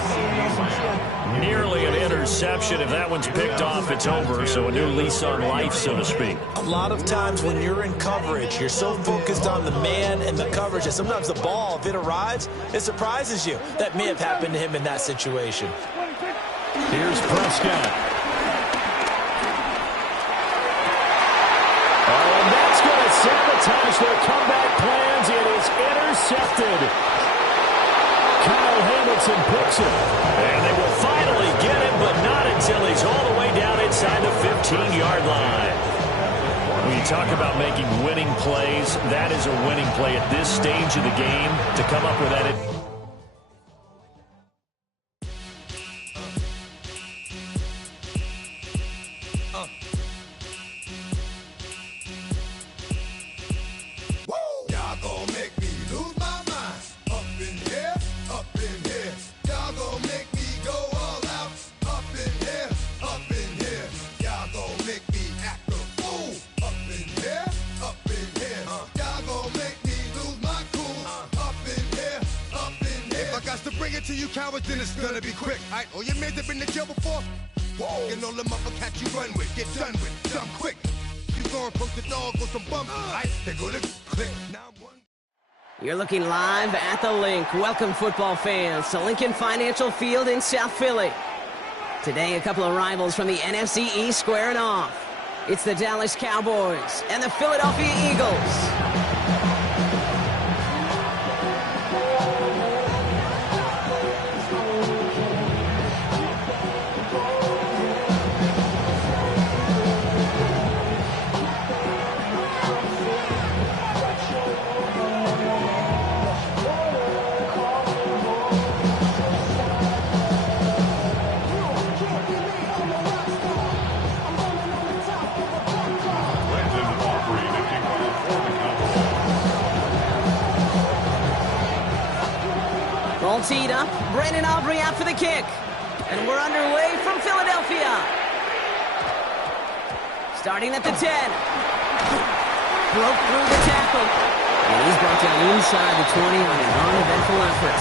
Nearly an interception. If that one's picked off, it's over. So a new lease on life, so to speak. A lot of times when you're in coverage, you're so focused on the man and the coverage that sometimes the ball, if it arrives, it surprises you. That may have happened to him in that situation. Here's Prescott. Oh, and that's going to sabotage their comeback plans. It is intercepted. Kyle Hamilton picks it. And they will finally get him, but not until he's all the way down inside the 15-yard line. When you talk about making winning plays, that is a winning play at this stage of the game to come up with that. Then it's gonna be quick. Alright, oh, your man's have been to jail before? Whoa, and all them other cats you run with, get done with, done quick. You gonna poke the dog with some bumps, alright? They go to click. You're looking live at the Link. Welcome, football fans, to Lincoln Financial Field in South Philly. Today, a couple of rivals from the NFC East squaring off. It's the Dallas Cowboys and the Philadelphia Eagles. All teed up. Brandon Aubrey out for the kick. And we're underway from Philadelphia. Starting at the 10. Broke through the tackle. And he's brought down inside the 20 on an uneventful effort.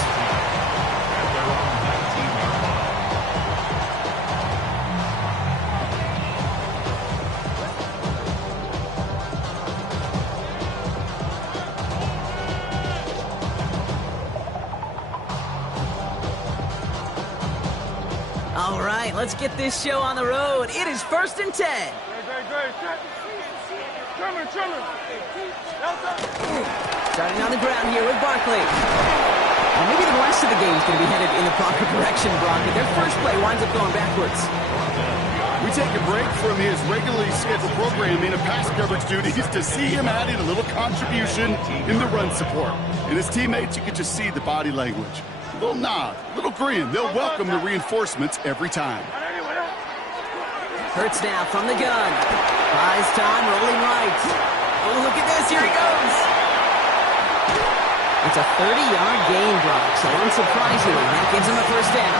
Let's get this show on the road. It is 1st and 10. Starting on the ground here with Barkley. Well, maybe the rest of the game is going to be headed in the proper direction, Brock, but their first play winds up going backwards. We take a break from his regularly scheduled programming of pass coverage duties to see him adding a little contribution in the run support. And his teammates, you can just see the body language. A little nod, a little grin. They'll welcome the reinforcements every time. Hurts now from the gun. Buys time, rolling right. Oh, look at this. Here he goes. It's a 30-yard gain, Brock, so unsurprisingly, that gives him a first down.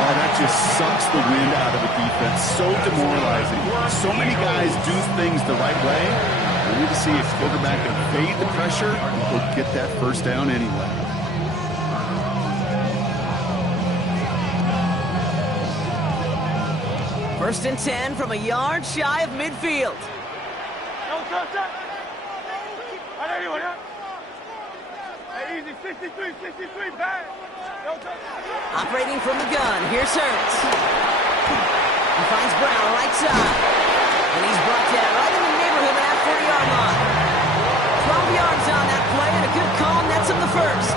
Oh, that just sucks the wind out of a defense. So demoralizing. So many guys do things the right way. We need to see a quarterback evade the pressure or get that first down anyway. First and 10 from a yard shy of midfield. Easy, 63, back. Operating from the gun, here's Hurts. He finds Brown right side. And he's brought down right in the neighborhood of that 40-yard line. 12 yards on that play, and a good call nets him the first.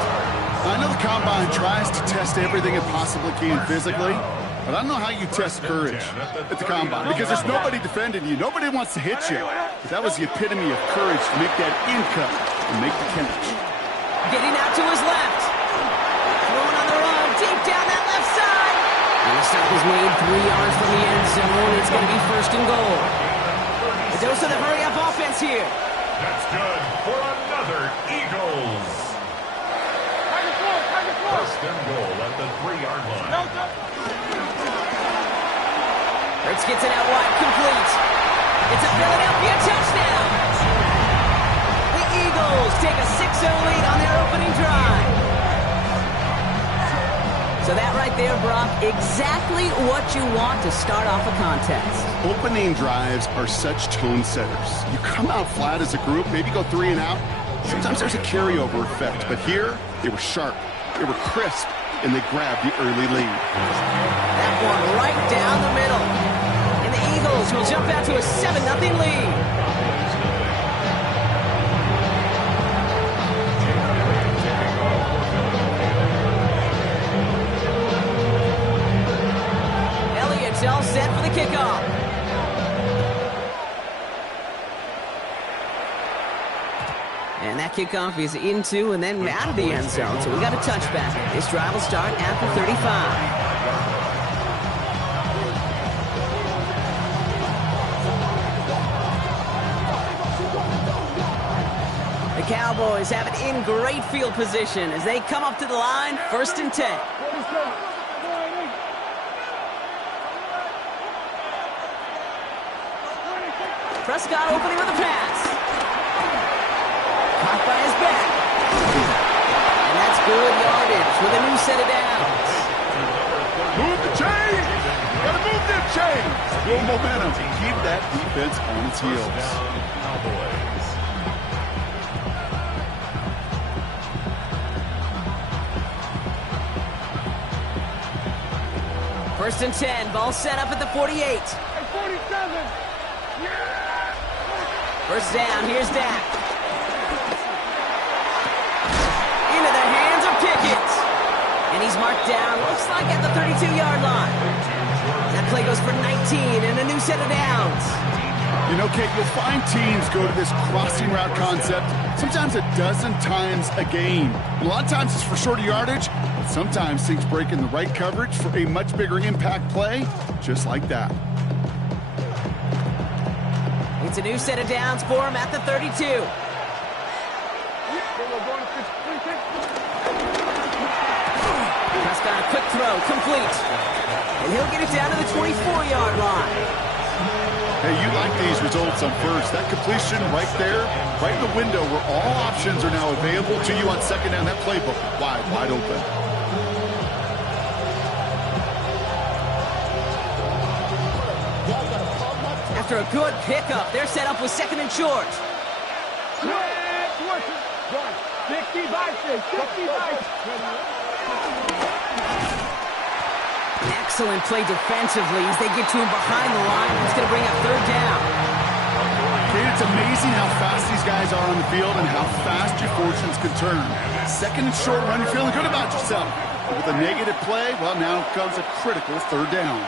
I know the Combine tries to test everything it possibly can physically, but I don't know how you test courage at the Combine, because there's nobody defending you. Nobody wants to hit you. But that was the epitome of courage to make that in cut and make the catch. Getting out to his left. Throwing on the run, deep down that left side. And the stop is made 3 yards from the end zone. It's going to be 1st and goal. A dose of the hurry-up offense here. That's good for another Eagles. 1st and goal at the 3-yard line. Hurts gets it out wide, complete. It's a Philadelphia touchdown. The Eagles take a 6-0 lead on their opening drive. So that right there, Brock, exactly what you want to start off a contest. Opening drives are such tone setters. You come out flat as a group, maybe go 3 and out. Sometimes there's a carryover effect, but here they were sharp, they were crisp, and they grabbed the early lead. That one right down the middle. And the Eagles will jump out to a 7-0 lead. All set for the kickoff. And that kickoff is into and then out of the end zone. So we got a touchback. This drive will start at the 35. The Cowboys have it in great field position as they come up to the line, 1st and 10. Prescott opening with a pass. Caught by his back. And that's good yardage with a new set of downs. Move the chains! Gotta move them chains! Build momentum to keep that defense on its heels. First and 10, ball set up at the 48. Hey, 47! First down, here's Dak. Into the hands of Pickett. And he's marked down, looks like at the 32-yard line. That play goes for 19 and a new set of downs. You know, Kate, you'll find teams go to this crossing route concept sometimes a dozen times a game. A lot of times it's for shorter yardage, but sometimes things break in the right coverage for a much bigger impact play, just like that. It's a new set of downs for him at the 32. Prescott, a quick throw, complete. And he'll get it down to the 24-yard line. Hey, you like these results on first. That completion right there, right in the window where all options are now available to you on 2nd down. That playbook wide open. After a good pickup, they're set up with 2nd and short. 60 by 6, 60 by 6. Excellent play defensively as they get to him behind the line. It's going to bring up third down. Kate, it's amazing how fast these guys are on the field and how fast your fortunes can turn. Second and short run, you're feeling good about yourself. But with a negative play, well, now comes a critical third down.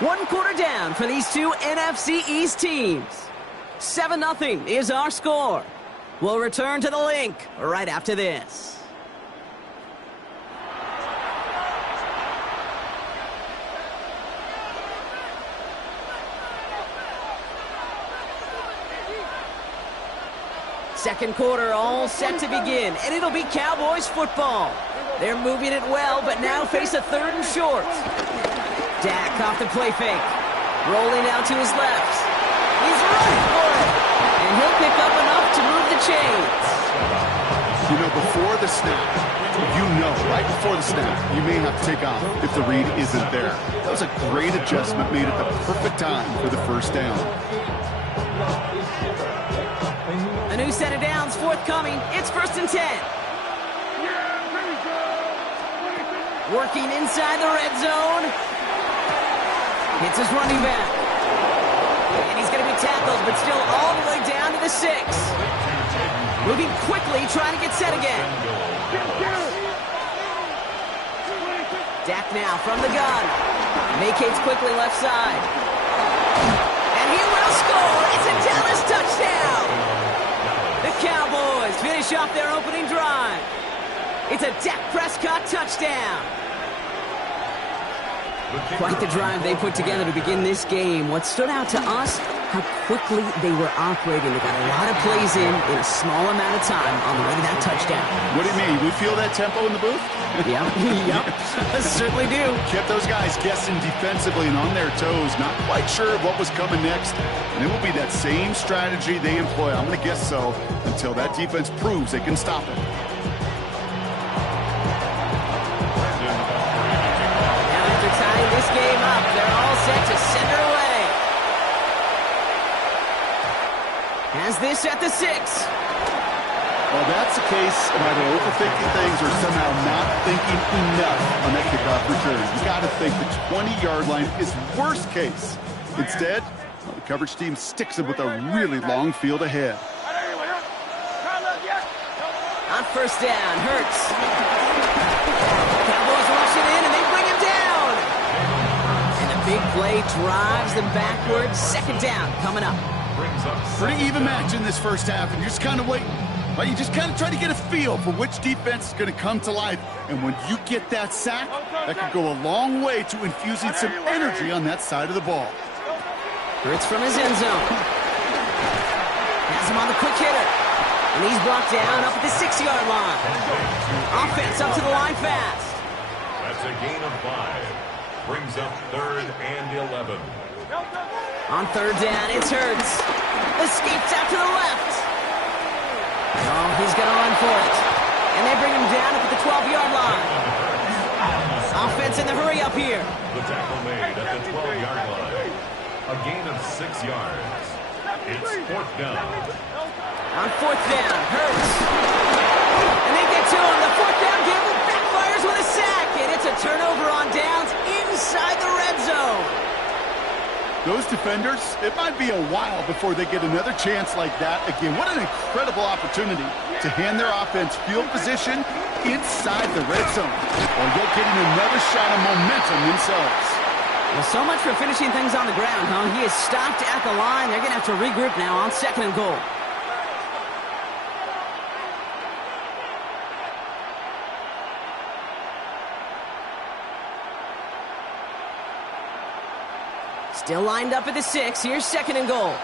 1 quarter down for these two NFC East teams. 7-0 is our score. We'll return to the link right after this. Second quarter all set to begin, and it'll be Cowboys football. They're moving it well, but now face a third and short. Dak off the play fake. Rolling out to his left. He's running for it. And he'll pick up enough to move the chains. You know, before the snap, right before the snap, you may have to take off if the read isn't there. That was a great adjustment made at the perfect time for the first down. A new set of downs forthcoming. It's 1st and 10. Working inside the red zone. Hits his running back. And he's going to be tackled, but still all the way down to the 6. Moving quickly, trying to get set again. Dak now from the gun. Vacates quickly left side. And he will score. It's a Dallas touchdown. The Cowboys finish off their opening drive. It's a Dak Prescott touchdown. Quite the drive they put together to begin this game. What stood out to us, how quickly they were operating. They got a lot of plays in a small amount of time on the way to that touchdown. What do you mean? We feel that tempo in the booth? Yep. Certainly do. Kept those guys guessing defensively and on their toes, not quite sure of what was coming next. And it will be that same strategy they employ, I'm going to guess so, until that defense proves they can stop it. Tying this game up, they're all set to send her away. Has this at the 6. Well, that's the case of either overthinking things or somehow not thinking enough on that kickoff return. You got to think the 20-yard line is worst case. Instead, the coverage team sticks him with a really long field ahead. On first down, Hurts. Cowboys rush it in and they bring him down. Big play drives them backwards. Second down coming up. Pretty even match in this first half, and you're just kind of waiting. Well, you just kind of try to get a feel for which defense is going to come to life. And when you get that sack, that could go a long way to infusing some energy on that side of the ball. Hurts from his end zone. Has him on the quick hitter. And he's brought down up at the 6-yard line. Offense up to the line fast. That's a gain of 5. Brings up 3rd and 11. On third down, it's Hurts. Escapes out to the left. Oh, he's going to run for it. And they bring him down up at the 12-yard line. Offense in the hurry up here. The tackle made at the 12-yard line. A gain of 6 yards. It's 4th down. On 4th down, Hurts. And they get to him. The 4th down gamble backfires with a sack. And it's a turnover on downs inside the red zone. Those defenders, it might be a while before they get another chance like that again. What an incredible opportunity to hand their offense field position inside the red zone while yet getting another shot of momentum themselves. Well, so much for finishing things on the ground, huh? He is stopped at the line. They're going to have to regroup now on 2nd and goal. Still lined up at the 6. Here's 2nd and goal.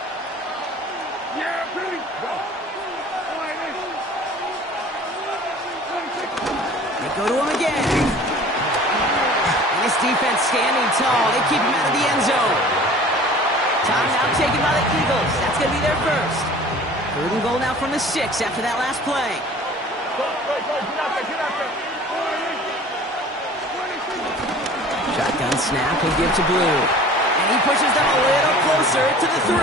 They go to him again. And this defense standing tall. They keep him out of the end zone. Timeout taken by the Eagles. That's going to be their first. 3rd and goal now from the 6 after that last play. Shotgun snap. He'll give to Blue. And he pushes them a little closer to the 3.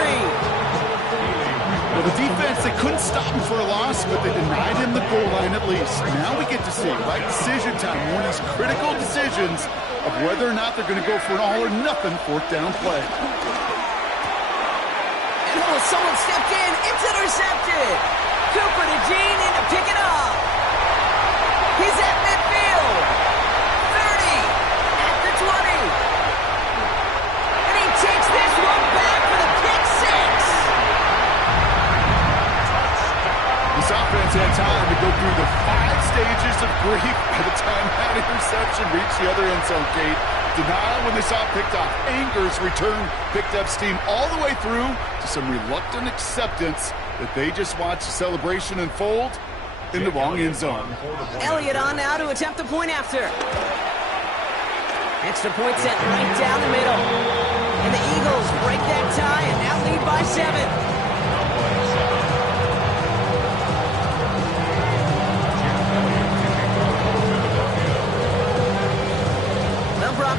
Well, the defense, they couldn't stop him for a loss, but they denied him the goal line at least. Now we get to see right decision time, one of these critical decisions of whether or not they're going to go for an all-or-nothing fourth down play. And someone stepped in. It's intercepted. Cooper to Jean in to pick it up. He's at midfield. 30. At the 20. And he takes this one back for the pick six. This offense had time to go through the 5 stages of grief by the time that interception reached the other end zone gate. Denial when they saw it picked off. Anger's return picked up steam all the way through to some reluctant acceptance that they just watched the celebration unfold in the wrong end zone. Elliott on now to attempt the point after. Extra point set right down the middle. And the Eagles break that tie and now lead by 7.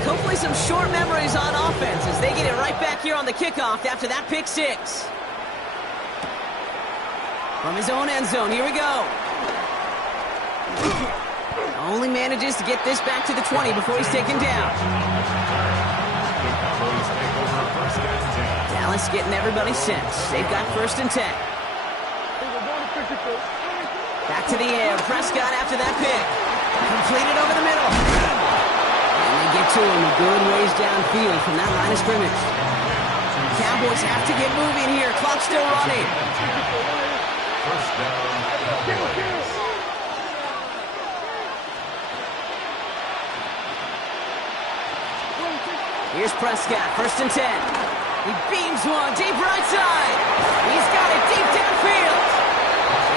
Hopefully some short memories on offense as they get it right back here on the kickoff after that pick six. From his own end zone, here we go. Only manages to get this back to the 20 before he's taken down. Dallas getting everybody set. They've got 1st and 10. Back to the air. Prescott after that pick. Completed over the middle. Get to him a good ways downfield from that line of scrimmage. Cowboys have to get moving here. Clock still running. First down, Cowboys. Here's Prescott, 1st and 10. He beams one deep right side. He's got it deep downfield.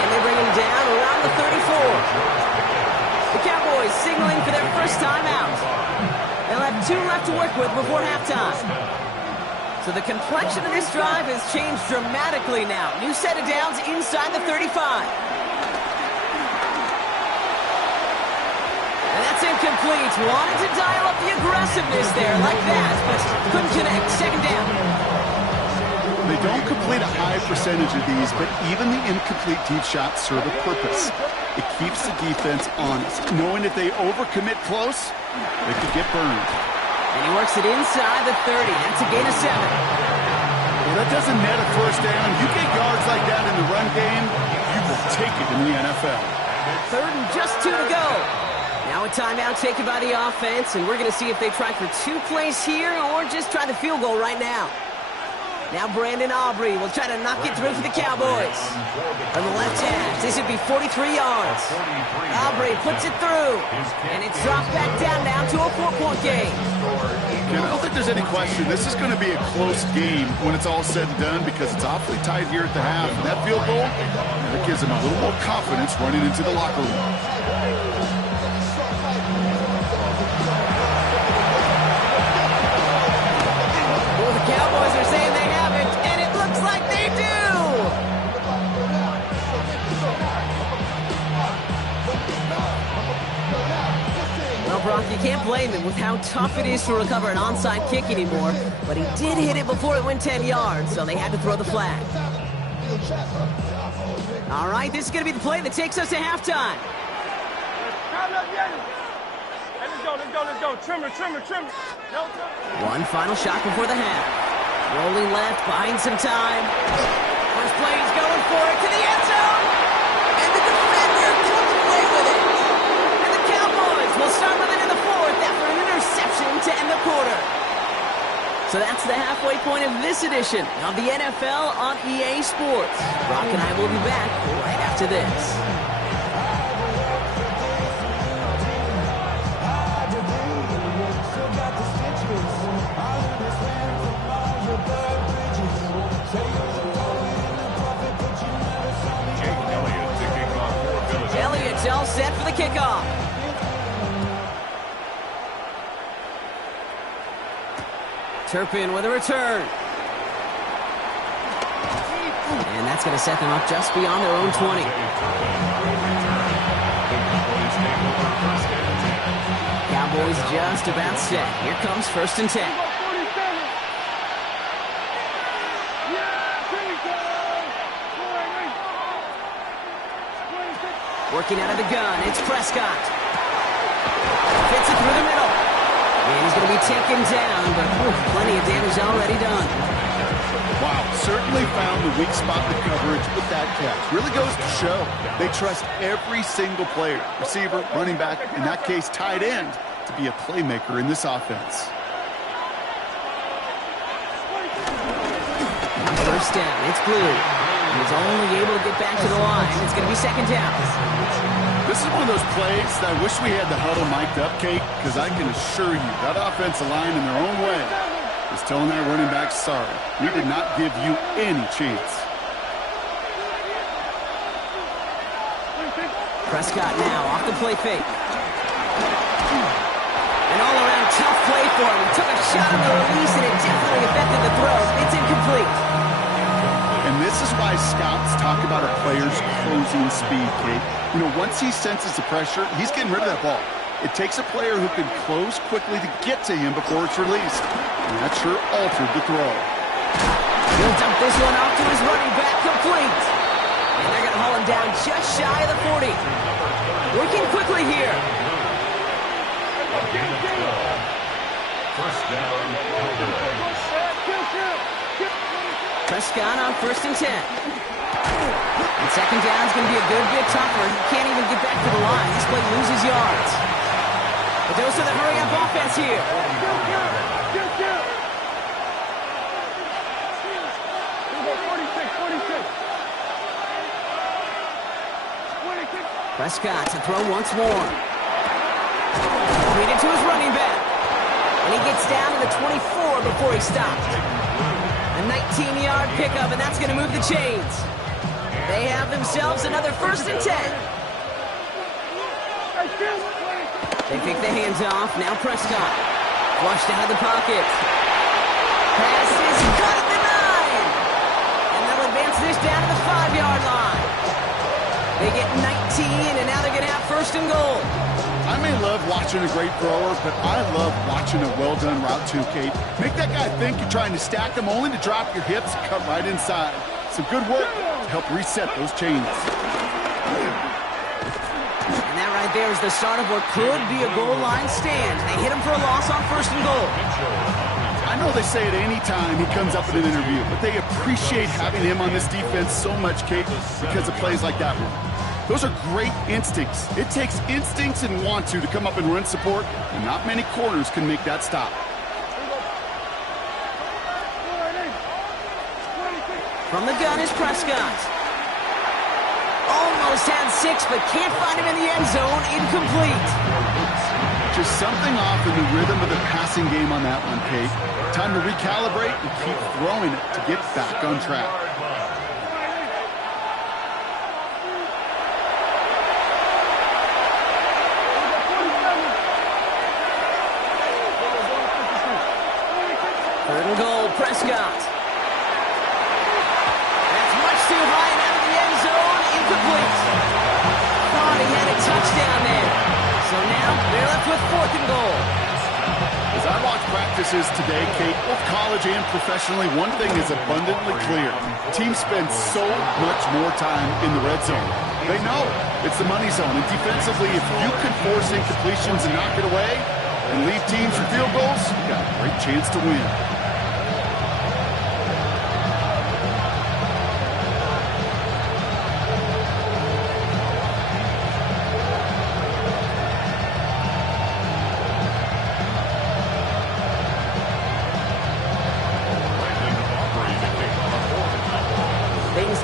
And they bring him down around the 34. The Cowboys signaling for their first time out. They'll have 2 left to work with before halftime. So the complexion of this drive has changed dramatically now. New set of downs inside the 35. And that's incomplete. Wanted to dial up the aggressiveness there like that, but couldn't connect. 2nd down. They don't complete a high percentage of these, but even the incomplete deep shots serve a purpose. It keeps the defense honest, knowing if they overcommit close, they could get burned. And he works it inside the 30. That's a gain of 7. Well, that doesn't net a first down. You get yards like that in the run game, you will take it in the NFL. 3rd and just 2 to go. Now a timeout taken by the offense, and we're going to see if they try for 2 plays here or just try the field goal right now. Now Brandon Aubrey will try to knock it through for the Cowboys. From the left hash, this would be 43 yards. Aubrey puts it through, and it's dropped back down now to a 4-point game. I don't think there's any question. This is going to be a close game when it's all said and done because it's awfully tight here at the half. And that field goal, that gives them a little more confidence running into the locker room. Cowboys are saying they have it, and it looks like they do! Well, Brock, you can't blame him with how tough it is to recover an onside kick anymore, but he did hit it before it went 10 yards, so they had to throw the flag. All right, this is going to be the play that takes us to halftime. Let's go. Trimmer. One final shot before the half. Rolling left, buying some time. First play, he's going for it to the end zone. And the defender comes away with it. And the Cowboys will start with it in the 4th after an interception to end the quarter. So that's the halfway point of this edition of the NFL on EA Sports. Brock and I will be back right after this. Elliott's all set for the kickoff. Turpin with a return. And that's going to set them up just beyond their own 20. Cowboys just about set. Here comes 1st and 10. Working out of the gun, it's Prescott. Fits it through the middle. And he's going to be taken down, but plenty of damage already done. Wow, certainly found the weak spot in the coverage with that catch. Really goes to show they trust every single player, receiver, running back, in that case tight end, to be a playmaker in this offense. First down, it's Blue. He's only able to get back to the line. It's going to be second down. This is one of those plays that I wish we had the huddle mic'd up, Kate, because I can assure you that offensive line in their own way is telling that running back, sorry, we did not give you any chance. Prescott now off the play fake. An all-around tough play for him. He took a shot on the release, and it definitely affected the throw. It's incomplete. And this is why scouts talk about a player's closing speed, Kate. You know, once he senses the pressure, he's getting rid of that ball. It takes a player who can close quickly to get to him before it's released. And that sure altered the throw. He'll dump this one off to his running back, complete. And they're going to haul him down just shy of the 40. Working quickly here. First down. Prescott on 1st and 10. And second down is going to be a good bit tougher. He can't even get back to the line. This play loses yards. But those are the hurry-up offense here. Prescott to throw once more. Leading to his running back. And he gets down to the 24 before he stopped. A 19-yard pickup, and that's going to move the chains. They have themselves another 1st and 10. They take the hands off. Now Prescott. Flushed out of the pocket. Pass is cut at the 9. And they'll advance this down to the 5-yard line. They get 19, and now they're going to have 1st and goal. I may love watching a great thrower, but I love watching a well-done route too, Kate. Make that guy think you're trying to stack them only to drop your hips and cut right inside. Some good work to help reset those chains. And that right there is the start of what could be a goal line stand. They hit him for a loss on 1st and goal. I know they say it any time he comes up in an interview, but they appreciate having him on this defense so much, Kate, because of plays like that one. Those are great instincts. It takes instincts and want to come up and run support, and not many corners can make that stop. From the gun is Prescott. Almost had 6, but can't find him in the end zone. Incomplete. Just something off in the rhythm of the passing game on that one, Kate. Time to recalibrate and keep throwing it to get back on track. Third and goal, Prescott. That's much too high and out of the end zone. Incomplete. Thought he had a touchdown there. So now they're left with 4th and goal. As I watch practices today, Kate, both college and professionally, one thing is abundantly clear. Teams spend so much more time in the red zone. They know it's the money zone. And defensively, if you can force incompletions and knock it away and leave teams for field goals, you got a great chance to win.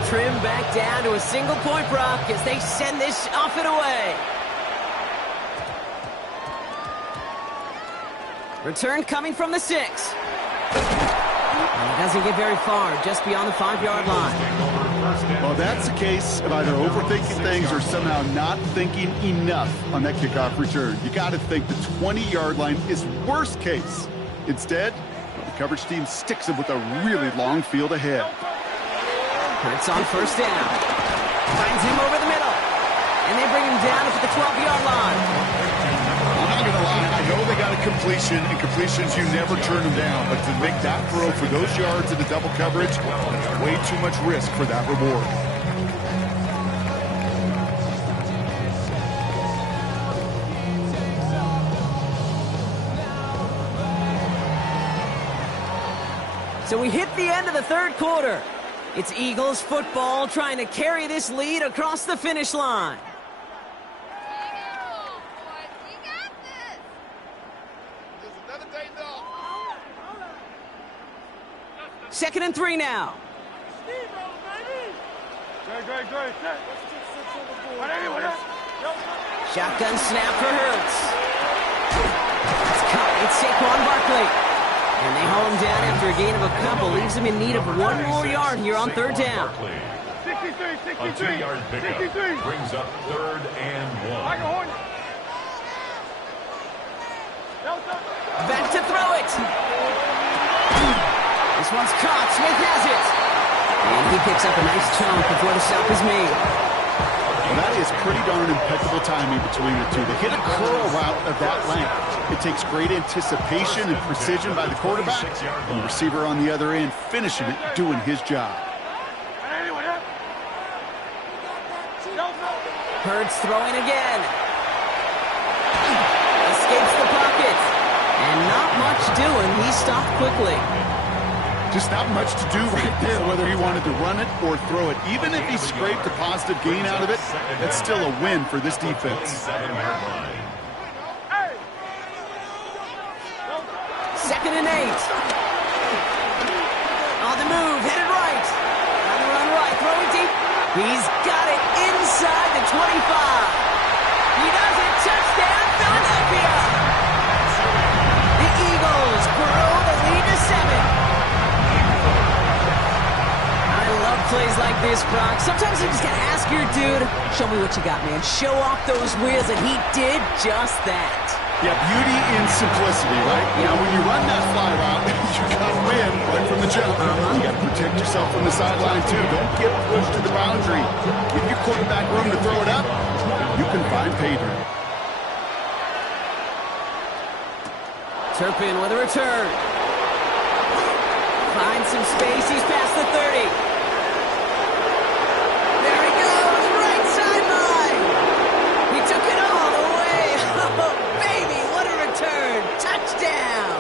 Trim back down to a single-point rock as they send this off and away. Return coming from the 6. And he doesn't get very far, just beyond the 5-yard line. Well, that's the case of either overthinking things or somehow not thinking enough on that kickoff return. You got to think the 20-yard line is worst case. Instead, the coverage team sticks him with a really long field ahead. Hurts on 1st down. Finds him over the middle. And they bring him down at the 12-yard line. I'm not going to lie. I know they got a completion, and completions, you never turn them down. But to make that throw for those yards in the double coverage, that's way too much risk for that reward. So we hit the end of the third quarter. It's Eagles football trying to carry this lead across the finish line. Second and 3 now. Shotgun snap for Hurts. It's caught. It's Saquon Barkley. And they haul him down after a gain of a couple. Leaves him in need of one more yard here on third down. A 2-yard pickup brings up 3rd and 1. Back to throw it. This one's caught. Smith has it. And he picks up a nice chunk before the stop is made. Well, that is pretty darn impeccable timing between the two. To hit a curl route of that length, it takes great anticipation and precision by the quarterback, and the receiver on the other end finishing it, doing his job. Hurts throwing again. Escapes the pocket. And not much doing. He stopped quickly. Just not much to do right there, whether he wanted to run it or throw it. Even if he scraped a positive gain out of it, that's still a win for this defense. 2nd and 8. On the move, headed right. On the run right, throwing deep. He's got it inside the 25. He does it. Touchdown, Philadelphia. The Eagles grow the lead to 7. Plays like this, Brock. Sometimes you just gotta ask your dude, show me what you got, man. Show off those wheels, and he did just that. Yeah, beauty in simplicity, right? You know, when you run that fly route, you gotta win right from the jump. You gotta protect yourself from the sideline, too. Don't get pushed to the boundary. Give your quarterback room to throw it up. You can find pay dirt. Turpin with a return. Finds some space. He's past the 30. Touchdown!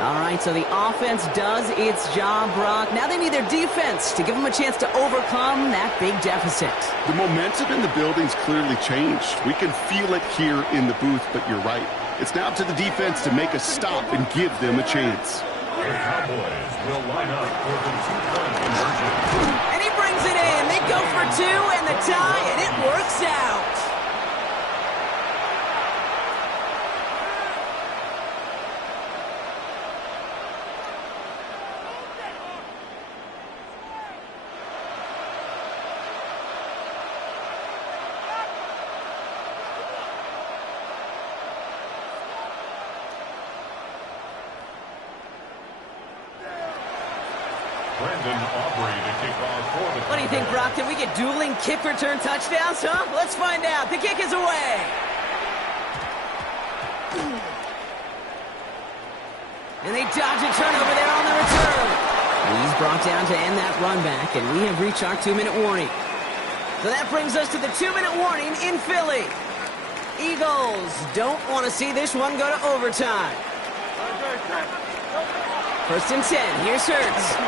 All right, so the offense does its job, Brock. Now they need their defense to give them a chance to overcome that big deficit. The momentum in the building's clearly changed. We can feel it here in the booth, but you're right. It's now up to the defense to make a stop and give them a chance. The Cowboys will line up for the 2-point conversion. And he brings it in. They go for 2 and the tie, and it works out. What do you think, Brock? Can we get dueling kick return touchdowns, huh? Let's find out. The kick is away. And they dodge a turnover there on the return. He's brought down to end that run back, and we have reached our 2-minute warning. So that brings us to the 2-minute warning in Philly. Eagles don't want to see this one go to overtime. 1st and 10. Here's Hurts.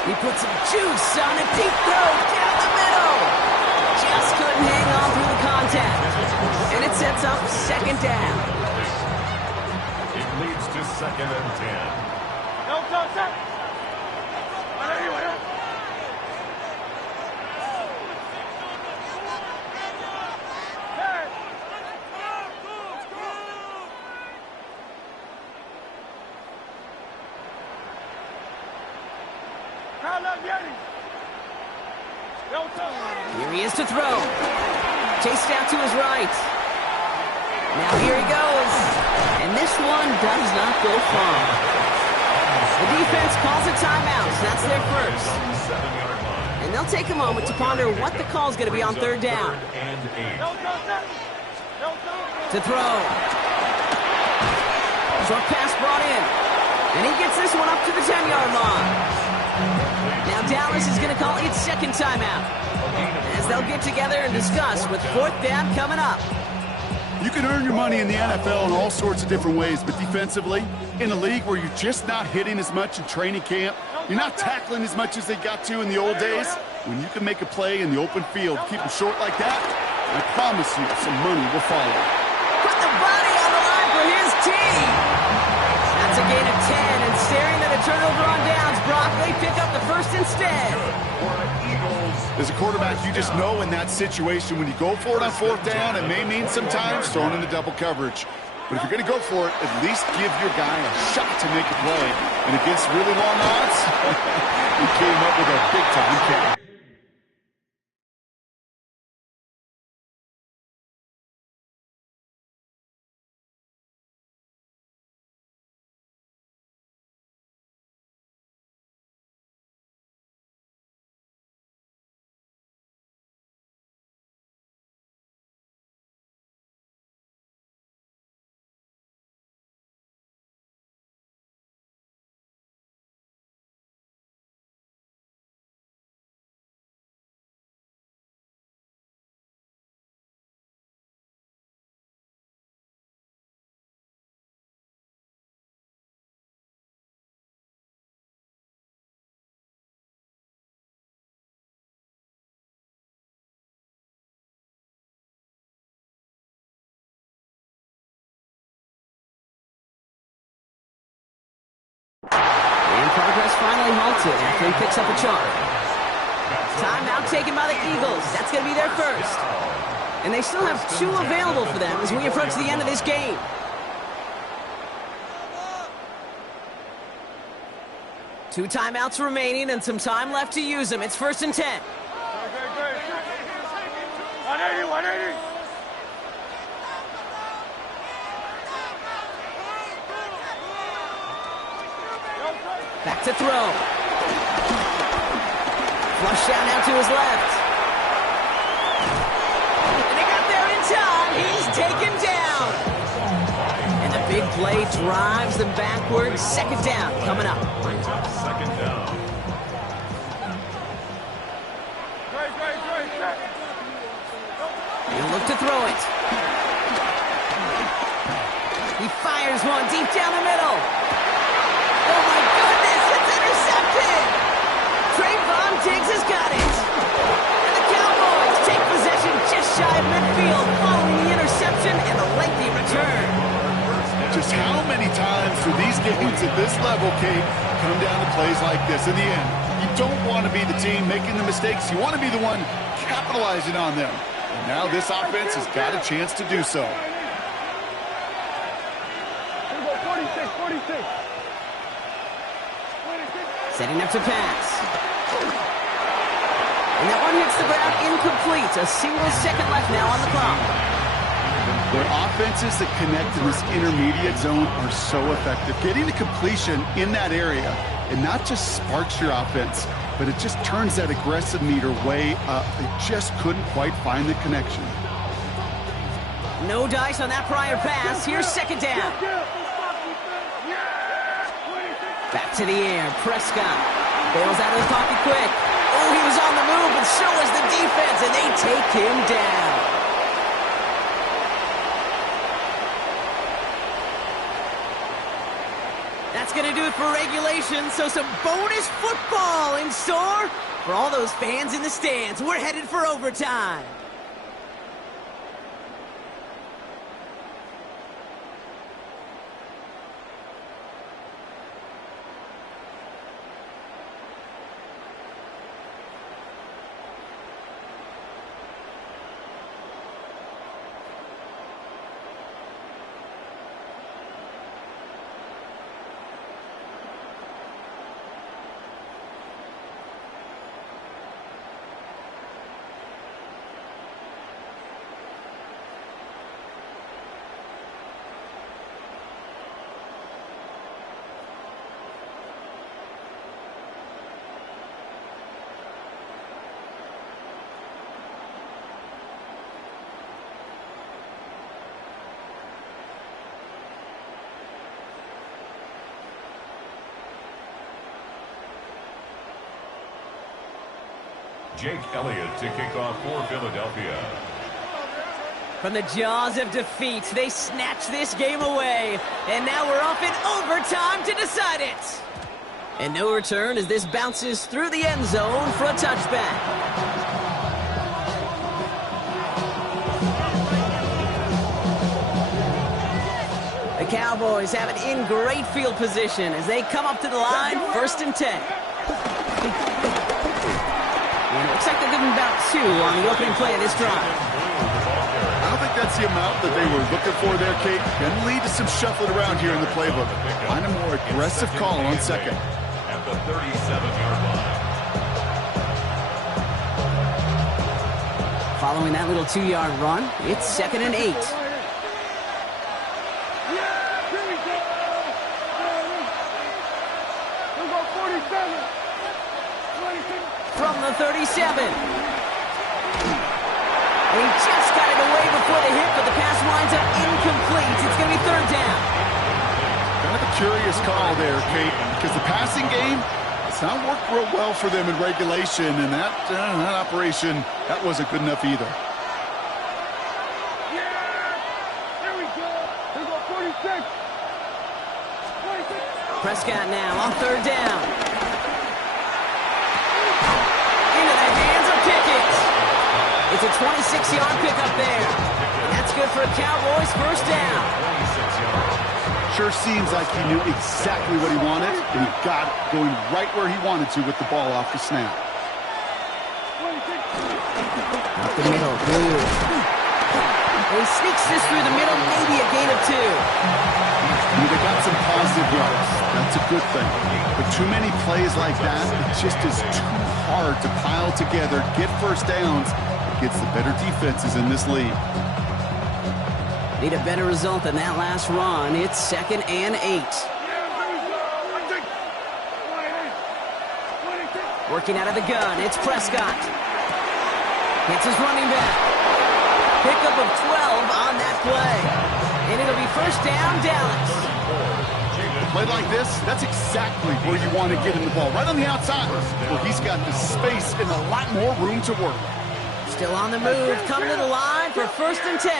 He puts some juice on a deep throw down the middle. Just couldn't hang on through the contact. And it sets up 2nd down. It leads to 2nd and 10. Here he is to throw. Chased out to his right. Now here he goes. And this one does not go far. The defense calls a timeout. That's their first. And they'll take a moment to ponder what the call is going to be on 3rd down. To throw. Short pass brought in. And he gets this one up to the 10-yard line. Now Dallas is going to call its 2nd timeout as they'll get together and discuss with 4th down coming up. You can earn your money in the NFL in all sorts of different ways, but defensively, in a league where you're just not hitting as much in training camp, you're not tackling as much as they got to in the old days, when you can make a play in the open field, keep them short like that, I promise you some money will follow. Put the body on the line for his team. That's a gain of 10, and staring at a turnover on downs, Brock, they pick up the first instead. As a quarterback, you just know in that situation when you go for it on fourth down, it may mean sometimes throwing into double coverage. But if you're going to go for it, at least give your guy a shot to make a play. And against really long odds, he came up with a big-time catch. And progress finally halted after he picks up a charge. Timeout taken by the Eagles. That's going to be their first. And they still have 2 available for them as we approach the end of this game. Two timeouts remaining and some time left to use them. It's 1st and 10. 180, 180. Back to throw. Flush down now to his left. And they got there in time. He's taken down. And the big play drives them backwards. 2nd down coming up. 2nd down. He'll look to throw it. He fires one deep down the middle. Oh my goodness, it's intercepted! Trayvon Diggs has got it! And the Cowboys take possession just shy of midfield following the interception and a lengthy return. Just how many times do these games at this level, Kate, come down to plays like this? In the end, you don't want to be the team making the mistakes. You want to be the one capitalizing on them. And now this offense has got a chance to do so. 46. Setting up to pass. And that one hits the ground incomplete. A single second left now on the clock. Their offenses that connect in this intermediate zone are so effective. Getting a completion in that area, it not just sparks your offense, but it just turns that aggressive meter way up. They just couldn't quite find the connection. No dice on that prior pass. Here's 2nd down. Back to the air. Prescott bails out of the pocket quick. Oh, he was on the move, and so was the defense, and they take him down. That's going to do it for regulation, so some bonus football in store for all those fans in the stands. We're headed for overtime. Jake Elliott to kick off for Philadelphia. From the jaws of defeat, they snatch this game away. And now we're off in overtime to decide it. And no return as this bounces through the end zone for a touchback. The Cowboys have it in great field position as they come up to the line, 1st and 10. And it looks like they're giving about 2 on the opening play of this drive. I don't think that's the amount that they were looking for there, Kate. Can lead to some shuffling around here in the playbook. Find a more aggressive call on 2nd. At the 37-yard line. Following that little 2-yard run, it's 2nd and 8. From the 37. And he just got it away before the hit, but the pass winds up incomplete. It's going to be 3rd down. Kind of a curious call there, Kate, because the passing game, it's not worked real well for them in regulation, and that operation, that wasn't good enough either. Here we go. Here we go, 46. Prescott now on 3rd down. Into the hands of Pickett. It's a 26-yard pickup there. That's good for a Cowboys 1st down. Sure seems like he knew exactly what he wanted, and he got it going right where he wanted to with the ball off the snap. Up the middle, Blue. He sneaks this through the middle, maybe a gain of 2. They got some positive yards. That's a good thing. But too many plays like that, it just is too hard to pile together, get 1st downs against the better defenses in this league. Need a better result than that last run. It's 2nd and 8. Working out of the gun, it's Prescott. Hits his running back. Pickup of 12 on that play. And it'll be 1st down, Dallas. A play like this, that's exactly where you want to get him the ball. Right on the outside, where he's got the space and a lot more room to work. Still on the move, coming to the line for 1st and 10.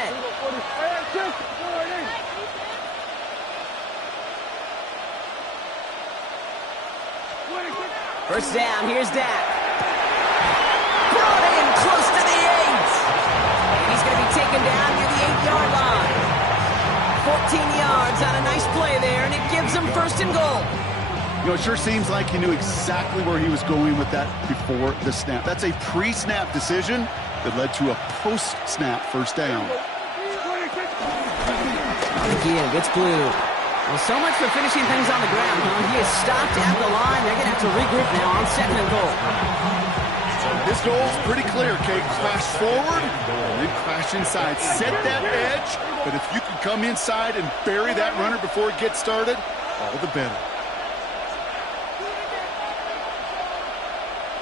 First down, here's Dak. Brought in close to the 8. And he's going to be taken down near the 8-yard line. 14 yards on a nice play there, and it gives him 1st and goal. You know, it sure seems like he knew exactly where he was going with that before the snap. That's a pre-snap decision that led to a post-snap 1st down. Again, it's Blue. Well, so much for finishing things on the ground, huh? He is stopped at the line. They're going to have to regroup now on 2nd and goal. This goal's pretty clear, Kate. Crash forward, and then crash inside. Set that edge, but if you can come inside and bury that runner before it gets started, all the better.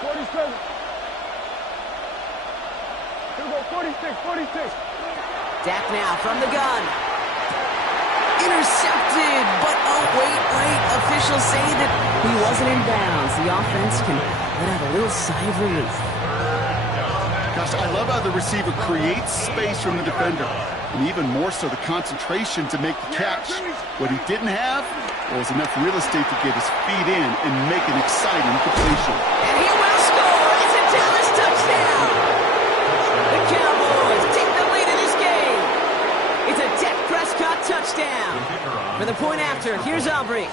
47. Here we go, 46. Dak now from the gun. Intercepted, but oh, wait. Officials say that he wasn't in bounds. The offense can let out a little sigh of relief. Gosh, I love how the receiver creates space from the defender, and even more so the concentration to make the catch. What he didn't have was enough real estate to get his feet in and make an exciting completion. And he will score. It's a Dallas touchdown. The Cowboys take the lead in this game. It's a Dak Prescott touchdown. For the point after, here's Aubrey.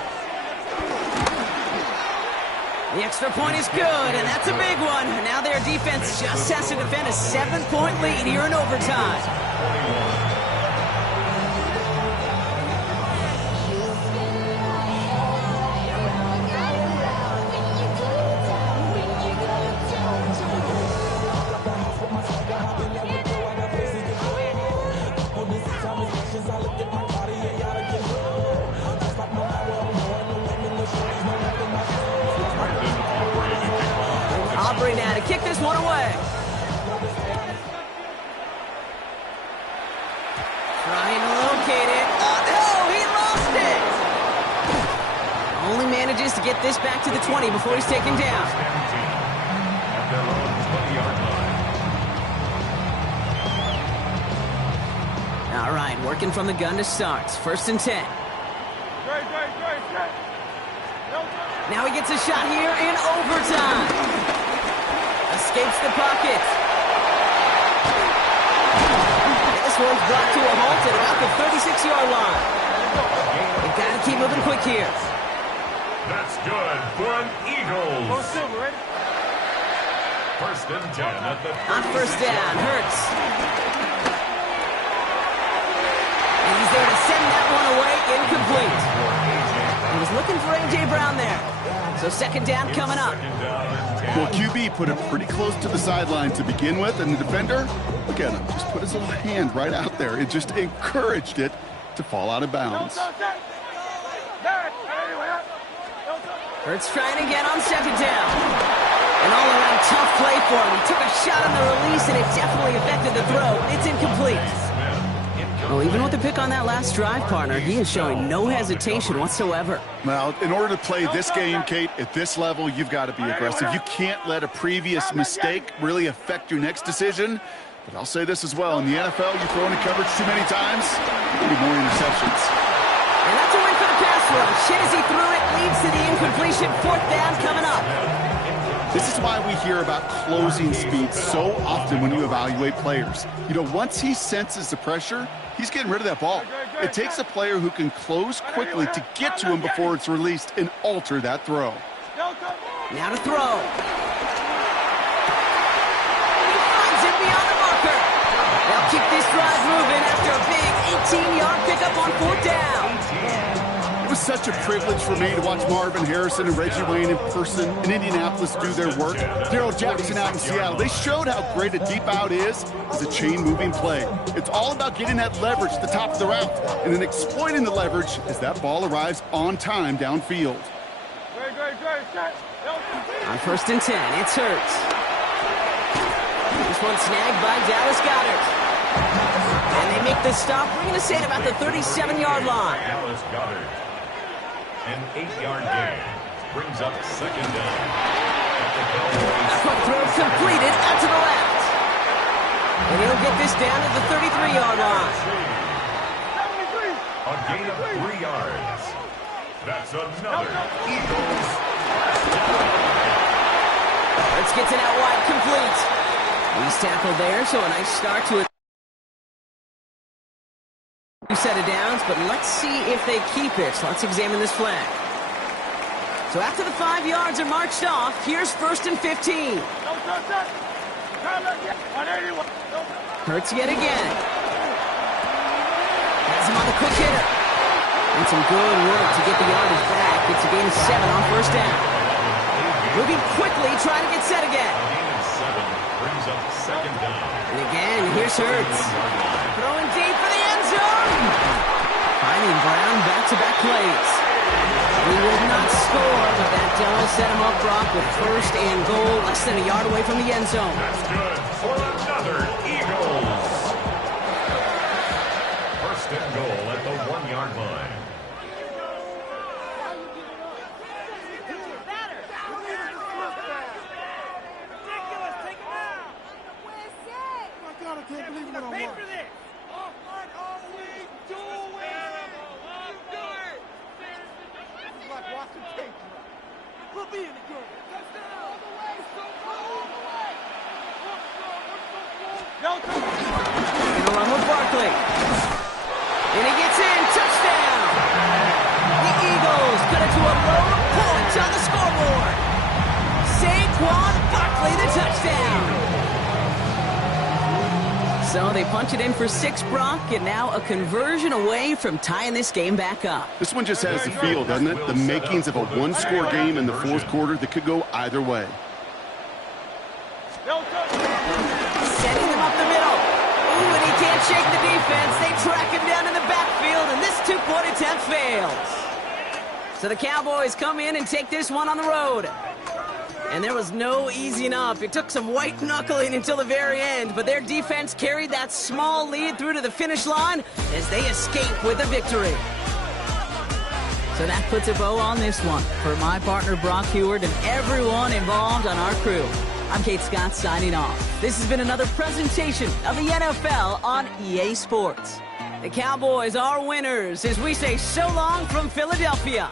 The extra point is good, and that's a big one. Now their defense just has to defend a 7-point lead here in overtime. Aubrey now to kick this one away. Trying to locate it. Oh, no, he lost it. Only manages to get this back to the 20 before he's taken down. All right, working from the gun to start. 1st and 10. Now he gets a shot here in overtime. Escapes the pocket. This one's brought to a halt at about the 36-yard line. They've got to keep moving quick here. That's good for an Eagles. 1st and 10 at the 36. On 1st down, Hurts. And he's there to send that one away, incomplete. He was looking for A.J. Brown there. So 2nd down coming up. Well, QB put it pretty close to the sideline to begin with, and the defender, look at him, just put his little hand right out there. It just encouraged it to fall out of bounds. Hurts trying again on 2nd down. An all-around tough play for him. He took a shot on the release, and it definitely affected the throw. It's incomplete. Well, even with the pick on that last drive, partner, he is showing no hesitation whatsoever. Well, in order to play this game, Kate, at this level, you've got to be aggressive. You can't let a previous mistake really affect your next decision. But I'll say this as well. In the NFL, you throw into coverage too many times, there'll be more interceptions. And that's a win for the pass rush. Hit as he threw it, leads to the incompletion. 4th down coming up. This is why we hear about closing speed so often when you evaluate players. You know, once he senses the pressure, he's getting rid of that ball. It takes a player who can close quickly to get to him before it's released and alter that throw. Now to throw. He finds it beyond the marker. They'll keep this drive moving after a big 18-yard pickup on 4th down. It was such a privilege for me to watch Marvin Harrison and Reggie Wayne in person in Indianapolis do their work. Darrell Jackson out in Seattle. They showed how great a deep out is as a chain-moving play. It's all about getting that leverage at the top of the route and then exploiting the leverage as that ball arrives on time downfield. On 1st and 10, it's Hurts. This one snagged by Dallas Goedert. And they make the stop, bringing us in about the 37-yard line. Dallas Goedert. An 8-yard gain brings up 2nd down. A quick throw completed out to the left. And he'll get this down to the 33-yard line. A gain of 3 yards. That's another Eagles touchdown. Let's get it out wide, complete. He's tackled there, so a nice start to it. Set of downs, but let's see if they keep it. So let's examine this flag. So after the 5 yards are marched off, here's 1st and 15. Hurts yet again. Has him on the quick hitter. And some good work to get the yardage back. It's a gain of 7 on 1st down. Moving quickly, trying to get set again. A gain of 7 brings up 2nd down. And again, here's Hurts. Throwing deep for the end zone. Finding Brown back-to-back plays. He would not score, but that does set him up, Brock, with 1st and goal, less than a yard away from the end zone. That's good for another Eagles. 1st and goal at the 1-yard line. Gonna run with Barkley. And he gets in. Touchdown. The Eagles cut it to a load of points on the scoreboard. Saquon Barkley, the touchdown. So they punch it in for 6, Brock, and now a conversion away from tying this game back up. This one just has the feel, doesn't it? The makings of a one-score game in the 4th quarter that could go either way. Setting them up the middle. Ooh, and he can't shake the defense. They track him down in the backfield, and this 2-point attempt fails. So the Cowboys come in and take this one on the road. And there was no easing up. It took some white knuckling until the very end, but their defense carried that small lead through to the finish line as they escape with a victory. So that puts a bow on this one. For my partner, Brock Heward, and everyone involved on our crew, I'm Kate Scott signing off. This has been another presentation of the NFL on EA Sports. The Cowboys are winners as we say so long from Philadelphia.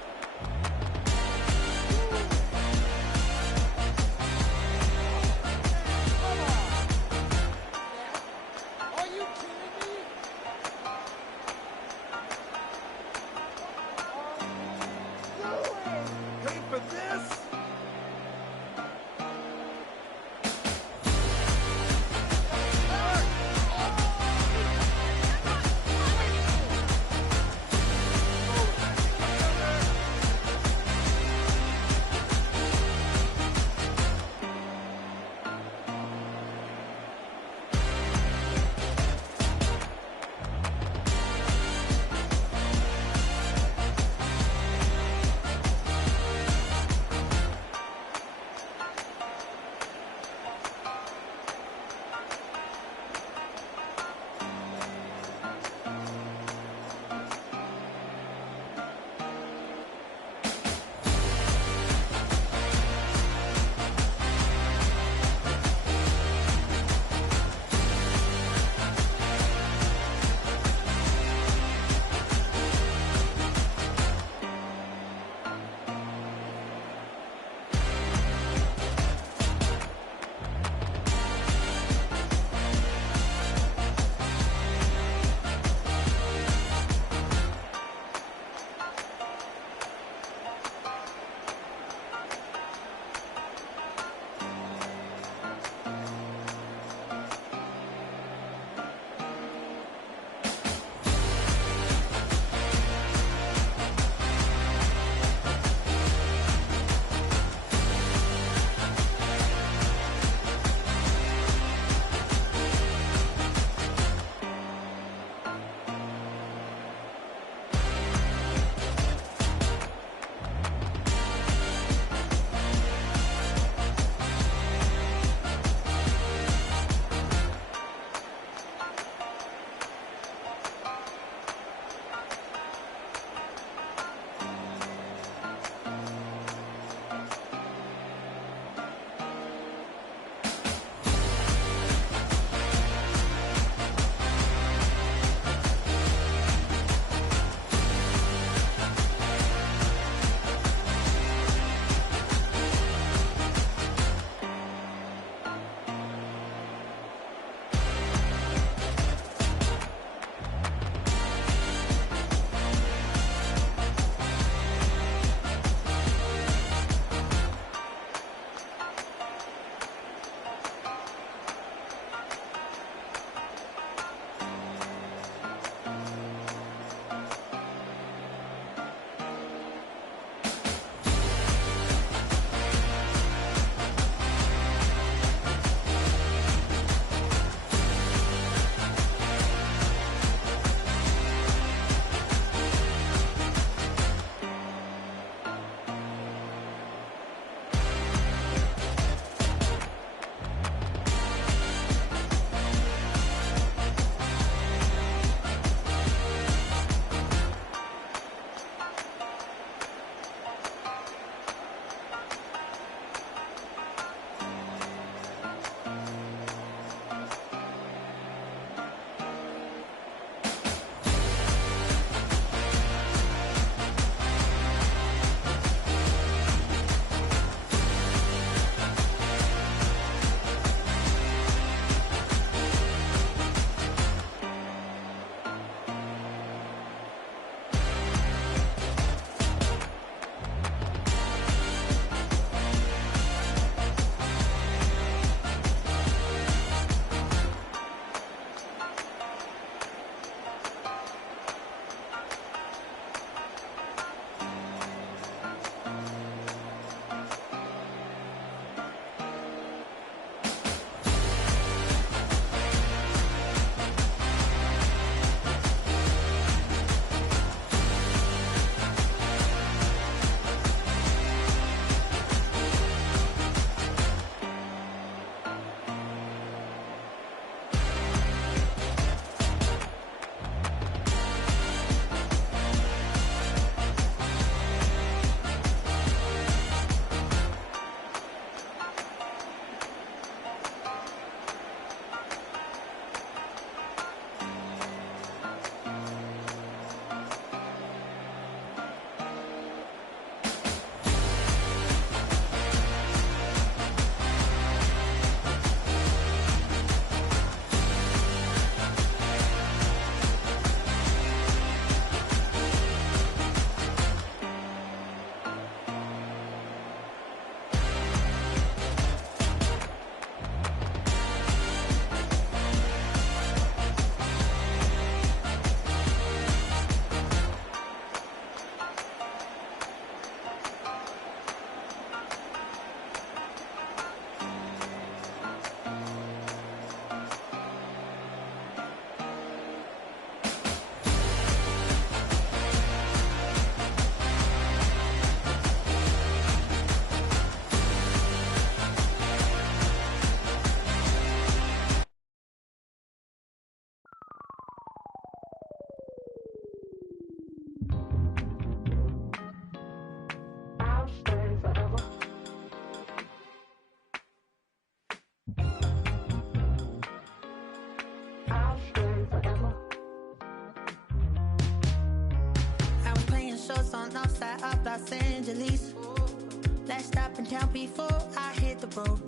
up in town before I hit the road.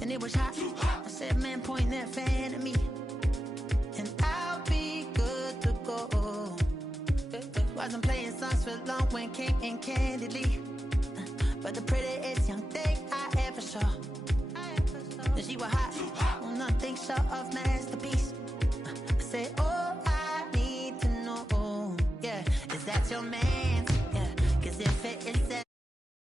And it was hot. I said, man, point that fan at me, and I'll be good to go. Wasn't playing songs for long when came in candidly, but the prettiest young thing I ever saw. And she was hot, well, nothing short of masterpiece. I said, oh, I need to know, yeah, is that your man?